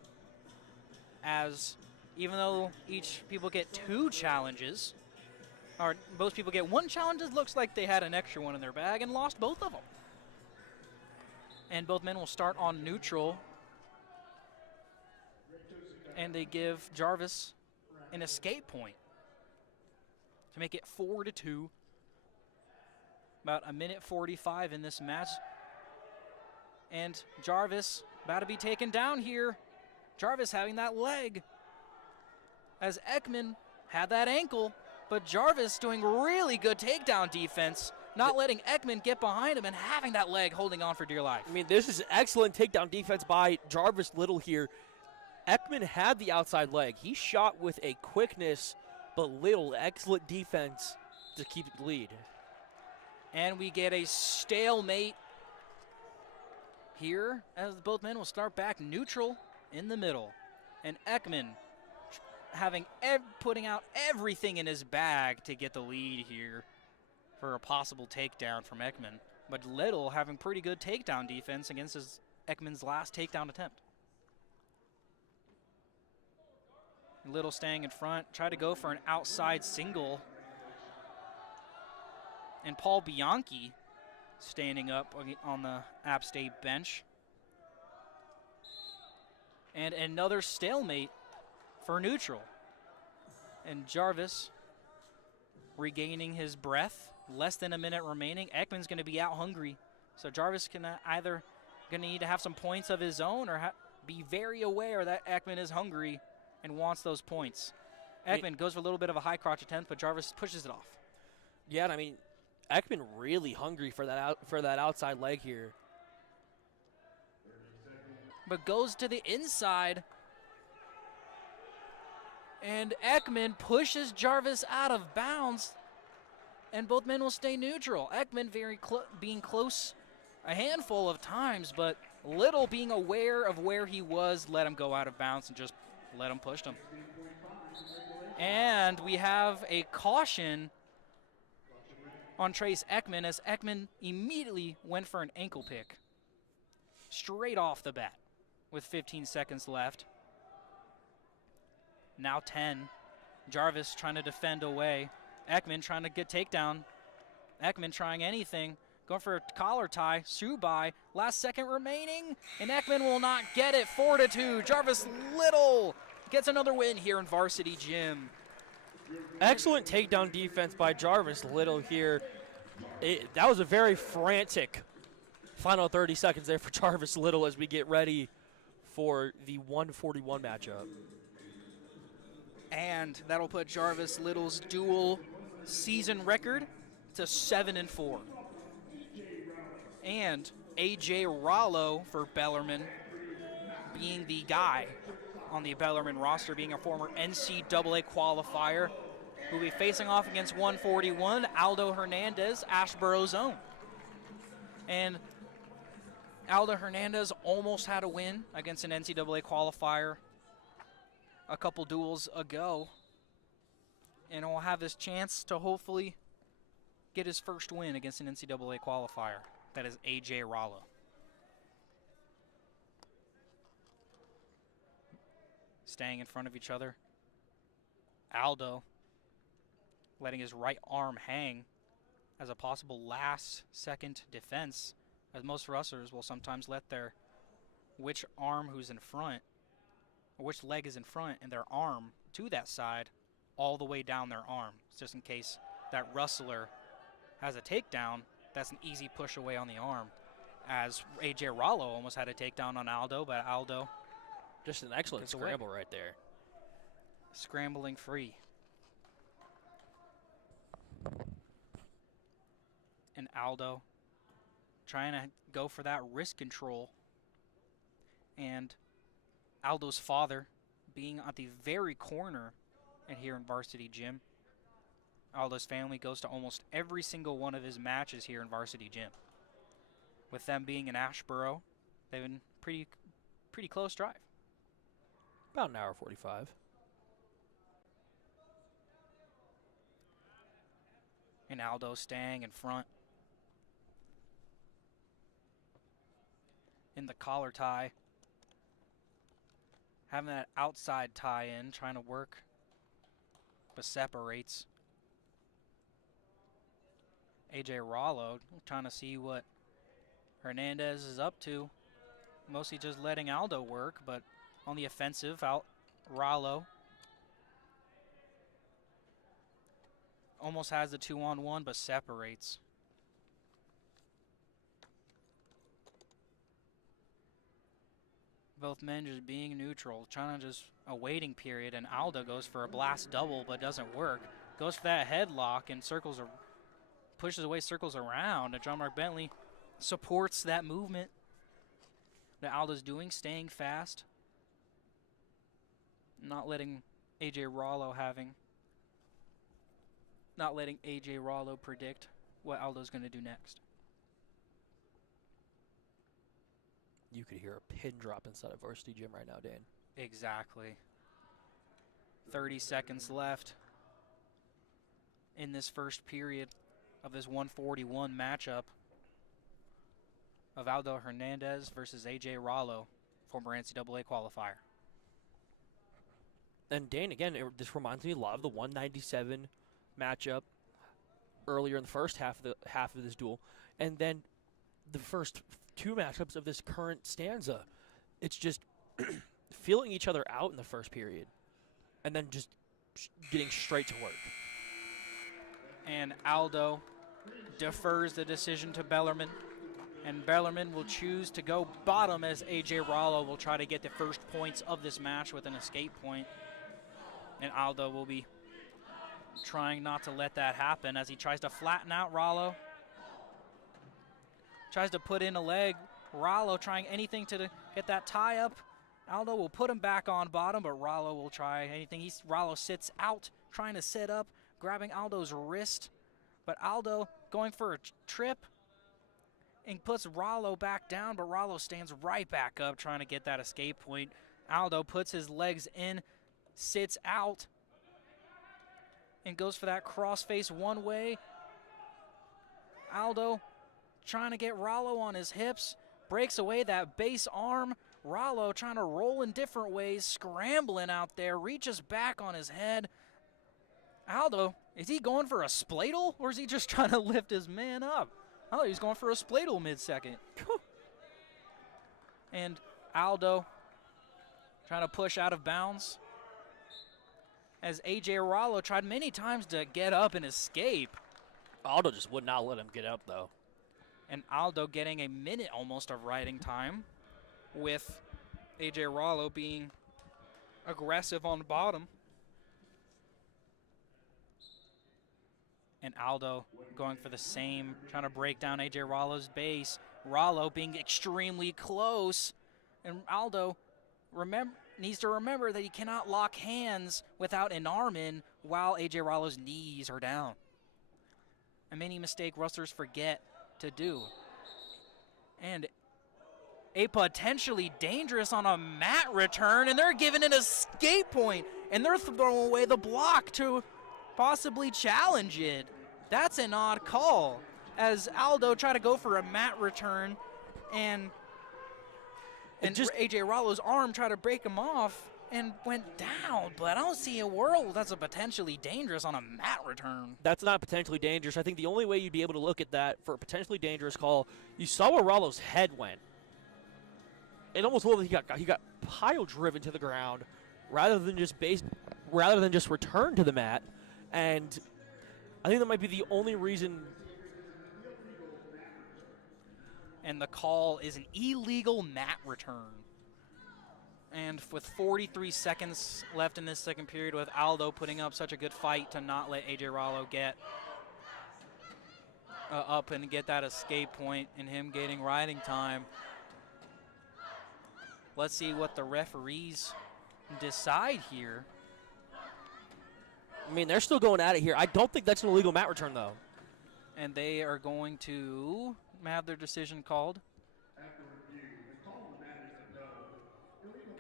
as even though each people get 2 challenges, or most people get 1 challenge, it looks like they had an extra one in their bag and lost both of them. And both men will start on neutral, and they give Jarvis an escape point to make it 4-2. About 1:45 in this match. And Jarvis about to be taken down here. Jarvis having that leg, as Ekman had that ankle, but Jarvis doing really good takedown defense, not letting Ekman get behind him and having that leg holding on for dear life. I mean, this is excellent takedown defense by Jarvis Little here. Ekman had the outside leg. He shot with a quickness, but Little, excellent defense to keep the lead. And we get a stalemate here, as both men will start back neutral in the middle. And Ekman putting out everything in his bag to get the lead here for a possible takedown from Ekman. But Little having pretty good takedown defense against Ekman's last takedown attempt. Little staying in front, tried to go for an outside single. And Paul Bianchi standing up on the App State bench. And another stalemate for neutral. And Jarvis regaining his breath. Less than a minute remaining. Ekman's going to be out hungry. So Jarvis can either going to need to have some points of his own, or be very aware that Ekman is hungry and wants those points. Ekman goes for a little bit of a high crotch attempt, but Jarvis pushes it off. Yeah, and I mean, Ekman really hungry for that outside leg here. but goes to the inside. And Ekman pushes Jarvis out of bounds, and both men will stay neutral. Ekman being close a handful of times, but Little being aware of where he was, let him go out of bounds and just let him push him. And we have a caution on Trace Ekman as Ekman immediately went for an ankle pick straight off the bat with 15 seconds left. Now 10. Jarvis trying to defend away. Ekman trying to get takedown. Ekman trying anything. Going for a collar tie. Subai. Last second remaining. And Ekman will not get it. 4-2. Jarvis Little gets another win here in Varsity Gym. Excellent takedown defense by Jarvis Little here. That was a very frantic final 30 seconds there for Jarvis Little as we get ready for the 141 matchup. And that'll put Jarvis Little's dual season record to 7-4. And A.J. Rollo for Bellarmine being the guy on the Bellarmine roster, being a former NCAA qualifier who will be facing off against 141, Aldo Hernandez, Asheboro's own. And Aldo Hernandez almost had a win against an NCAA qualifier a couple duels ago, and will have his chance to hopefully get his first win against an NCAA qualifier. That is A.J. Rollo. Staying in front of each other. Aldo letting his right arm hang as a possible last-second defense, as most wrestlers will sometimes let their which arm who's in front, or which leg is in front, and their arm to that side all the way down their arm, just in case that wrestler has a takedown. That's an easy push away on the arm, as A.J. Rollo almost had a takedown on Aldo, but Aldo just an excellent scramble right there. Scrambling free. And Aldo trying to go for that wrist control. And Aldo's father being at the very corner and here in Varsity Gym. Aldo's family goes to almost every single one of his matches here in Varsity Gym. With them being in Asheboro, they've been pretty close drive. About an hour 45. And Aldo staying in front. In the collar tie. Having that outside tie in, trying to work, but separates. A.J. Rollo trying to see what Hernandez is up to. Mostly just letting Aldo work, but on the offensive, out Rollo. Almost has the 2-on-1, but separates. Both men just being neutral, trying to just a waiting period, and Aldo goes for a blast double, but doesn't work. Goes for that headlock and pushes away, circles around, and John Mark Bentley supports that movement that Aldo's doing, staying fast, not letting A.J. Rollo predict what Aldo's going to do next. You could hear a pin drop inside of Varsity Gym right now, Dane. Exactly. 30 seconds left in this first period of this 141 matchup of Aldo Hernandez versus A.J. Rollo, former NCAA qualifier. And Dane, again, this reminds me a lot of the 197 matchup earlier in the first half of this duel, and then the first two matchups of this current stanza. It's just feeling each other out in the first period, and then just getting straight to work. And Aldo defers the decision to Bellarmine, and Bellarmine will choose to go bottom as A.J. Rollo will try to get the first points of this match with an escape point. And Aldo will be trying not to let that happen as he tries to flatten out Rollo. Tries to put in a leg, Rollo trying anything to get that tie up. Aldo will put him back on bottom, but Rollo will try anything. Rollo sits out, trying to sit up, grabbing Aldo's wrist. But Aldo going for a trip and puts Rollo back down, but Rollo stands right back up, trying to get that escape point. Aldo puts his legs in, sits out, and goes for that crossface one way. Aldo trying to get Rollo on his hips, breaks away that base arm. Rollo trying to roll in different ways, scrambling out there, reaches back on his head. Aldo, is he going for a spladle, or is he just trying to lift his man up? I thought he was going for a spladle mid-second. And Aldo trying to push out of bounds, as A.J. Rollo tried many times to get up and escape. Aldo just would not let him get up, though. And Aldo getting a minute almost of riding time, with A.J. Rollo being aggressive on the bottom. And Aldo going for the same, trying to break down A.J. Rollo's base. Rollo being extremely close. And Aldo needs to remember that he cannot lock hands without an arm in while A.J. Rollo's knees are down. A many mistake wrestlers forget to do. And a potentially dangerous on a mat return, and they're giving an escape point, and they're throwing away the block to possibly challenge it. That's an odd call, as Aldo tried to go for a mat return, and just A.J. Rollo's arm tried to break him off and went down, but I don't see a world that's a potentially dangerous on a mat return. That's not potentially dangerous. I think the only way you'd be able to look at that for a potentially dangerous call, you saw where Rollo's head went. It almost looked like he got pile driven to the ground rather than just return to the mat. And I think that might be the only reason. And the call is an illegal mat return. And with 43 seconds left in this second period, with Aldo putting up such a good fight to not let A.J. Rollo get up and get that escape point, and him getting riding time. Let's see what the referees decide here. I mean, they're still going at it here. I don't think that's an illegal mat return, though. And they are going to have their decision called.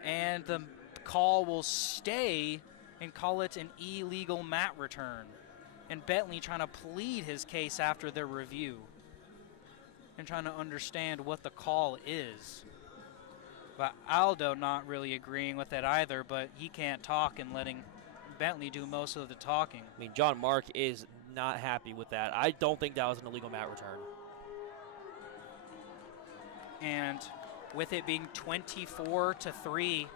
And the call will stay and call it an illegal mat return. And Bentley trying to plead his case after their review and trying to understand what the call is. But Aldo not really agreeing with it either, but he can't talk and letting Bentley do most of the talking. I mean, John Mark is not happy with that. I don't think that was an illegal mat return. And with it being 24-3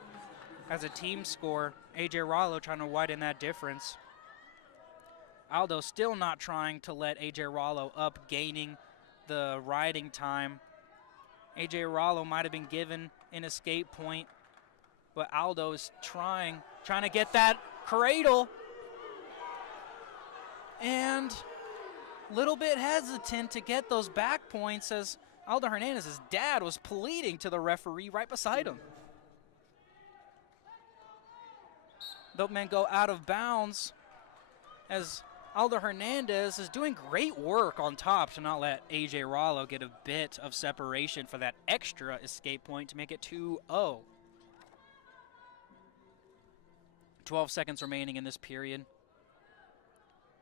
as a team score, A.J. Rollo trying to widen that difference. Aldo still not trying to let A.J. Rollo up, gaining the riding time. A.J. Rollo might have been given an escape point, but Aldo is trying to get that cradle. And a little bit hesitant to get those back points, as Aldo Hernandez's dad was pleading to the referee right beside him. Those men go out of bounds, as Aldo Hernandez is doing great work on top to not let A.J. Rollo get a bit of separation for that extra escape point to make it 2-0. 12 seconds remaining in this period.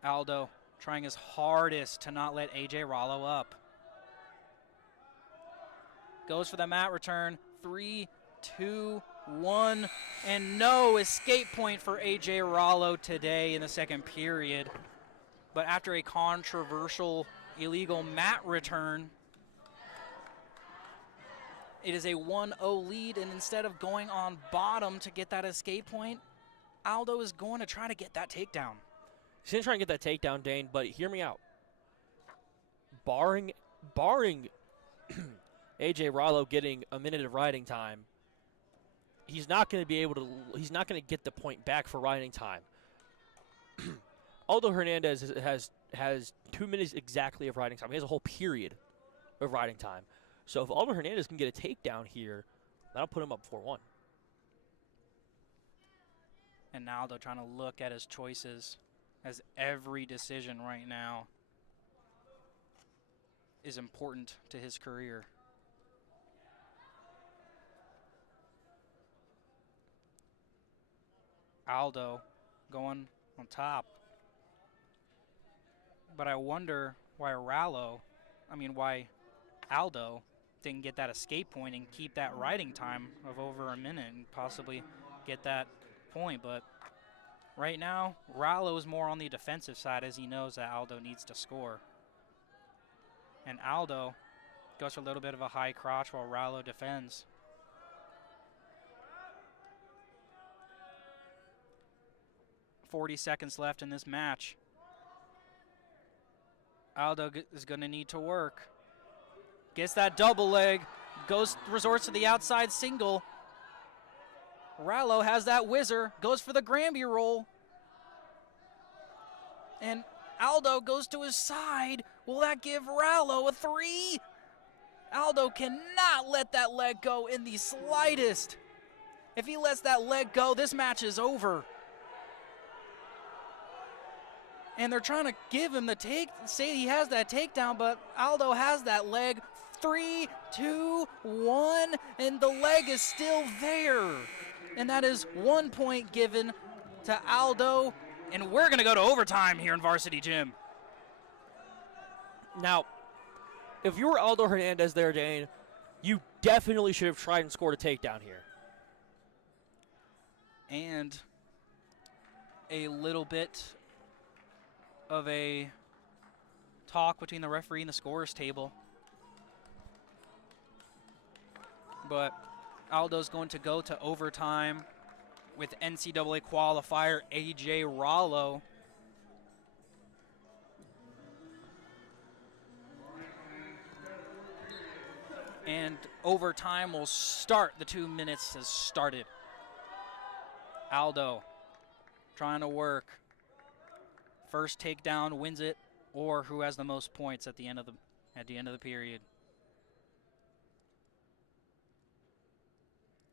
Aldo trying his hardest to not let A.J. Rollo up. Goes for the mat return. 3, 2, 1, and no escape point for A.J. Rollo today in the second period. But after a controversial illegal mat return, it is a 1-0 lead, and instead of going on bottom to get that escape point, Aldo is going to try to get that takedown. He's going to try and get that takedown, Dane, but hear me out. Barring A.J. Rollo getting a minute of riding time, he's not going to get the point back for riding time. Aldo Hernandez has 2 minutes exactly of riding time. He has a whole period of riding time. So if Aldo Hernandez can get a takedown here, that'll put him up 4-1. And Aldo trying to look at his choices, as every decision right now is important to his career. Aldo going on top. But I wonder why Aldo didn't get that escape point and keep that riding time of over a minute and possibly get that point. But right now, Rallo is more on the defensive side, as he knows that Aldo needs to score. And Aldo goes for a little bit of a high crotch while Rallo defends. .40 seconds left in this match. Aldo is going to need to work. Gets that double leg, resorts to the outside single. Rallo has that whizzer, goes for the Granby roll. And Aldo goes to his side. Will that give Rallo a 3? Aldo cannot let that leg go in the slightest. If he lets that leg go, this match is over. And they're trying to give him say he has that takedown, but Aldo has that leg. 3, 2, 1, and the leg is still there. And that is 1 point given to Aldo. And we're going to go to overtime here in Varsity Gym. Now, if you were Aldo Hernandez there, Dane, you definitely should have tried and scored a takedown here. And a little bit of a talk between the referee and the scorer's table. But Aldo's going to go to overtime with NCAA qualifier A.J. Rallo. And overtime will start. The 2 minutes has started. Aldo trying to work. First takedown wins it, or who has the most points at the end of the period.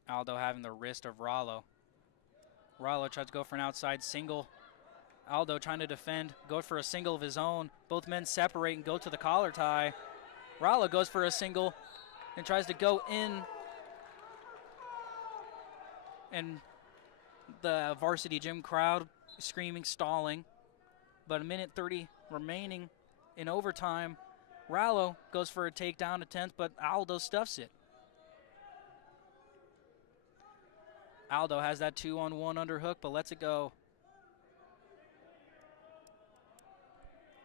Aldo having the wrist of Rallo. Rallo tries to go for an outside single. Aldo trying to defend, go for a single of his own. Both men separate and go to the collar tie. Rallo goes for a single and tries to go in. And the Varsity Gym crowd screaming, stalling. But a minute 30 remaining in overtime. Rallo goes for a takedown attempt, but Aldo stuffs it. Aldo has that 2-on-1 underhook, but lets it go.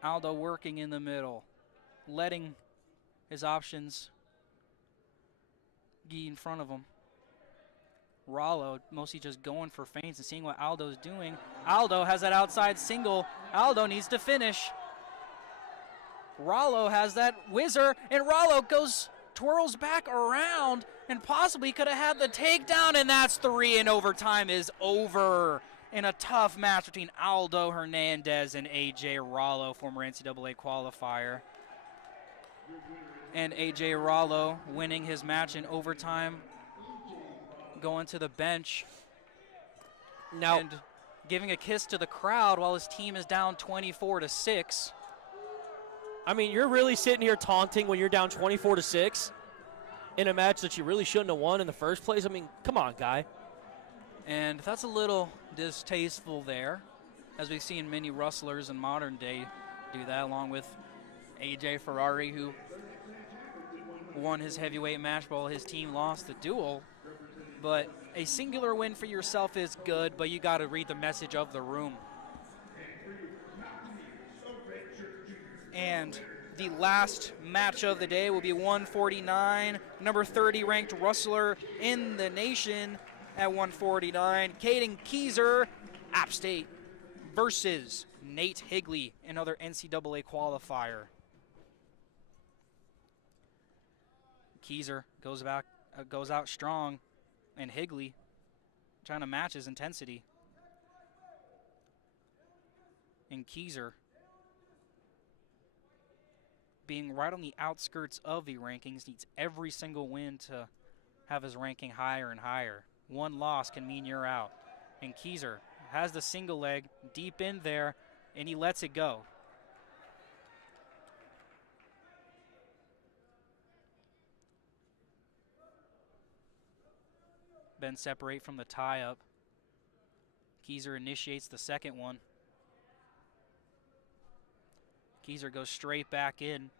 Aldo working in the middle, letting his options be in front of him. Rallo mostly just going for feints and seeing what Aldo's doing. Aldo has that outside single. Aldo needs to finish. Rallo has that whizzer, and Rallo twirls back around and possibly could have had the takedown, and that's 3, and overtime is over in a tough match between Aldo Hernandez and A.J. Rallo, former NCAA qualifier. And A.J. Rallo winning his match in overtime, going to the bench now and giving a kiss to the crowd while his team is down 24-6. I mean, you're really sitting here taunting when you're down 24-6 in a match that you really shouldn't have won in the first place. I mean, come on, guy. And that's a little distasteful there, as we've seen many wrestlers in modern day do that, along with AJ Ferrari, who won his heavyweight match while his team lost the duel. But a singular win for yourself is good, but you got to read the message of the room. And the last match of the day will be 149, number 30 ranked wrestler in the nation at 149, Caden Keyser, App State, versus Nate Higley, another NCAA qualifier. Keyser goes out strong, and Higley trying to match his intensity. And Keyser being right on the outskirts of the rankings, needs every single win to have his ranking higher and higher. One loss can mean you're out. And Kieser has the single leg deep in there, and he lets it go. Ben separate from the tie-up. Kieser initiates the second one. Kieser goes straight back in,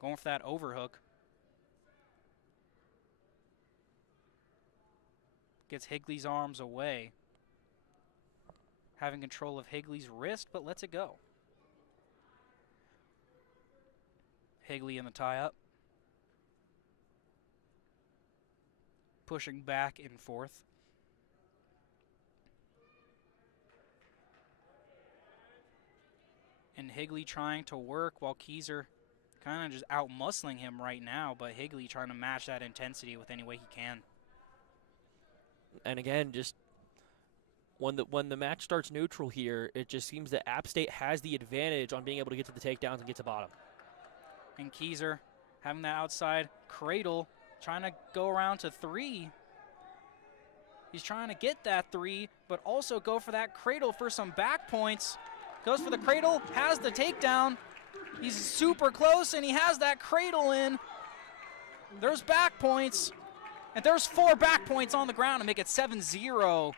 going for that overhook. Gets Higley's arms away. Having control of Higley's wrist, but lets it go. Higley in the tie-up. Pushing back and forth. And Higley trying to work while Kieser kind of just out-muscling him right now, but Higley trying to match that intensity with any way he can. And again, just when the match starts neutral here, it just seems that App State has the advantage on being able to get to the takedowns and get to bottom. And Kieser having that outside cradle, trying to go around to 3. He's trying to get that 3, but also go for that cradle for some back points. Goes for the cradle, has the takedown. He's super close, and he has that cradle in. There's back points. And there's 4 back points on the ground to make it 7-0.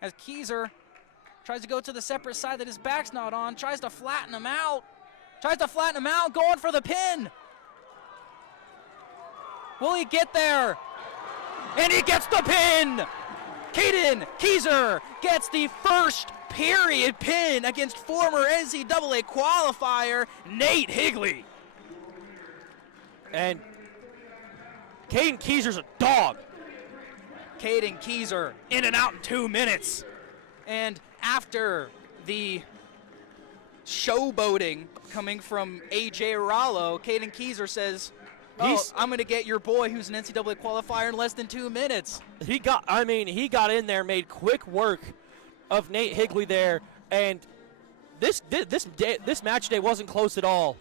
As Kieser tries to go to the separate side that his back's not on, tries to flatten him out. Going for the pin. Will he get there? And he gets the pin! Caden Kieser gets the first period pin against former NCAA qualifier Nate Higley. And Caden Kieser's a dog. Caden Kieser in and out in 2 minutes. And after the showboating coming from A.J. Rollo, Caden Kieser says, I'm going to get your boy who's an NCAA qualifier in less than 2 minutes. He got in there, made quick work of Nate Higley there, and this match day wasn't close at all.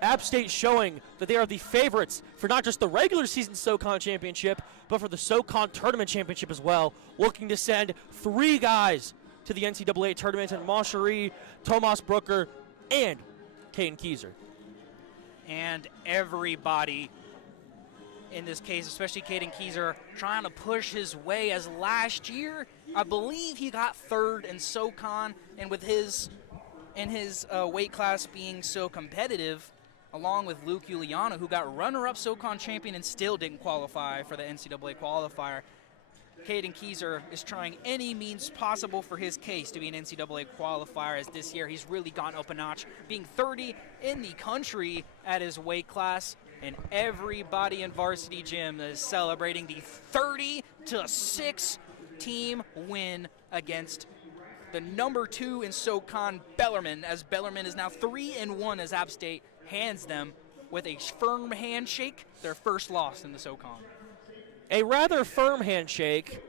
App State showing that they are the favorites for not just the regular season SoCon championship, but for the SoCon tournament championship as well, looking to send 3 guys to the NCAA tournament, and Moncherie, Tomas Brooker, and Caden Kieser. And everybody, in this case, especially Caden Kieser, trying to push his way, as last year, I believe he got 3rd in SoCon, and with his weight class being so competitive, along with Luke Giuliano, who got runner-up SoCon champion and still didn't qualify for the NCAA qualifier. Caden Kieser is trying any means possible for his case to be an NCAA qualifier, as this year he's really gone up a notch, being 30 in the country at his weight class, and everybody in Varsity Gym is celebrating the 30-6 team win against the number 2 in SoCon, Bellarmine, as Bellarmine is now 3-1 as App State hands them, with a firm handshake, their first loss in the SoCon. A rather firm handshake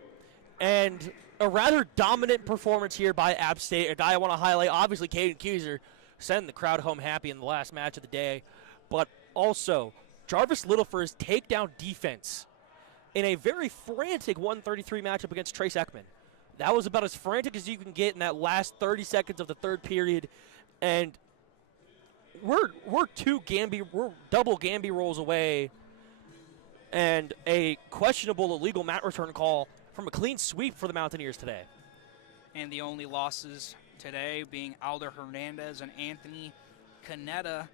and a rather dominant performance here by App State. A guy I want to highlight, obviously Caden Kieser, sending the crowd home happy in the last match of the day, but also Jarvis Little for his takedown defense in a very frantic 133 matchup against Trace Ekman. That was about as frantic as you can get in that last 30 seconds of the third period, and we're double Gamby rolls away and a questionable illegal mat return call from a clean sweep for the Mountaineers today. And the only losses today being Alder Hernandez and Anthony Canetta,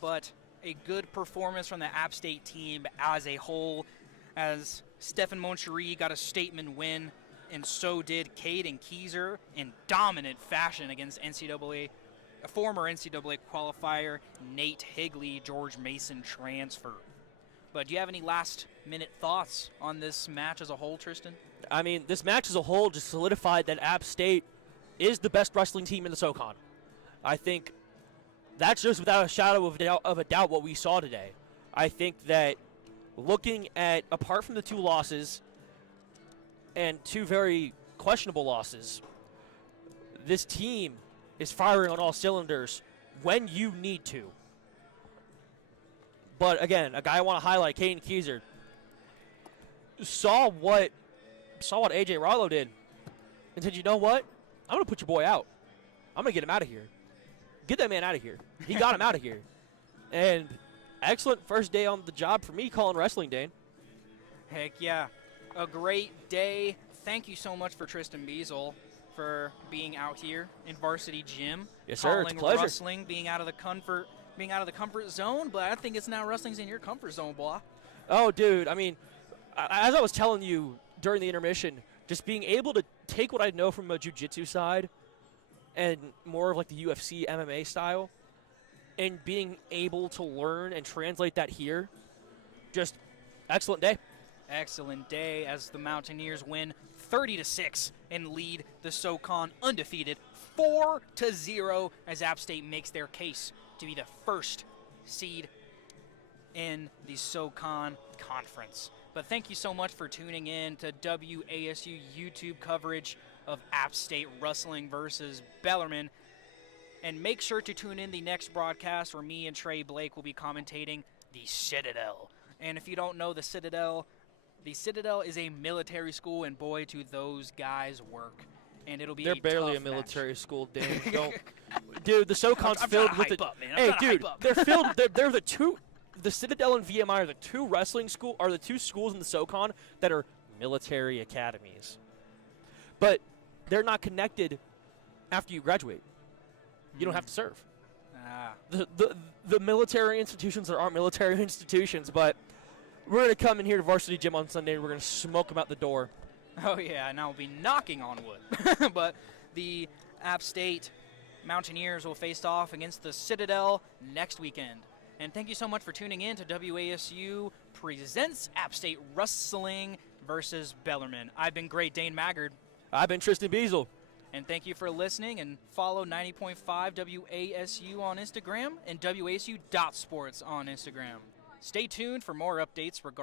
but a good performance from the App State team as a whole, as Stephen Moncherie got a statement win, and so did Caden Kieser in dominant fashion against a former NCAA qualifier Nate Higley, George Mason transfer. But do you have any last-minute thoughts on this match as a whole, Tristan? I mean, this match as a whole just solidified that App State is the best wrestling team in the SoCon. I think that's just without a shadow of a doubt what we saw today. I think that looking at, apart from the 2 losses and 2 very questionable losses, this team is firing on all cylinders when you need to. But again, a guy I want to highlight, Caden Keyser, saw what AJ Rollo did and said, you know what? I'm going to put your boy out. I'm going to get him out of here. Get that man out of here. He got him out of here. And excellent first day on the job for me calling wrestling, Dane. Heck yeah. A great day. Thank you so much for Tristan Biesel for being out here in Varsity Gym. Yes, sir. It's a pleasure. Wrestling, being out of the comfort zone, but I think it's now wrestling's in your comfort zone, boy. Oh, dude. I mean, as I was telling you during the intermission, just being able to take what I know from a jiu-jitsu side and more of like the UFC MMA style and being able to learn and translate that here, just excellent day. Excellent day as the Mountaineers win 30-6 and lead the SoCon undefeated 4-0 as App State makes their case to be the first seed in the SoCon Conference. But thank you so much for tuning in to WASU YouTube coverage of App State wrestling versus Bellarmine. And make sure to tune in the next broadcast where me and Trey Blake will be commentating the Citadel. And if you don't know the Citadel is a military school, and boy, do those guys work. And it'll be They're barely a tough military match. school, Dane. Don't, dude. The SoCon's I'm filled trying to with hype the. up, man. I'm Hey, trying to dude, hype up. they're filled. They're the two. The Citadel and VMI are the two wrestling school are the two schools in the SoCon that are military academies, but they're not connected after you graduate. You don't have to serve. The military institutions that aren't military institutions, but we're going to come in here to Varsity Gym on Sunday and we're going to smoke them out the door. Oh, yeah, and I'll be knocking on wood. But the App State Mountaineers will face off against the Citadel next weekend. And thank you so much for tuning in to WASU Presents App State Wrestling versus Bellarmine. I've been great, Dane Maggard. I've been Tristan Biesel. And thank you for listening, and follow 90.5 WASU on Instagram and WASU.sports on Instagram. Stay tuned for more updates regarding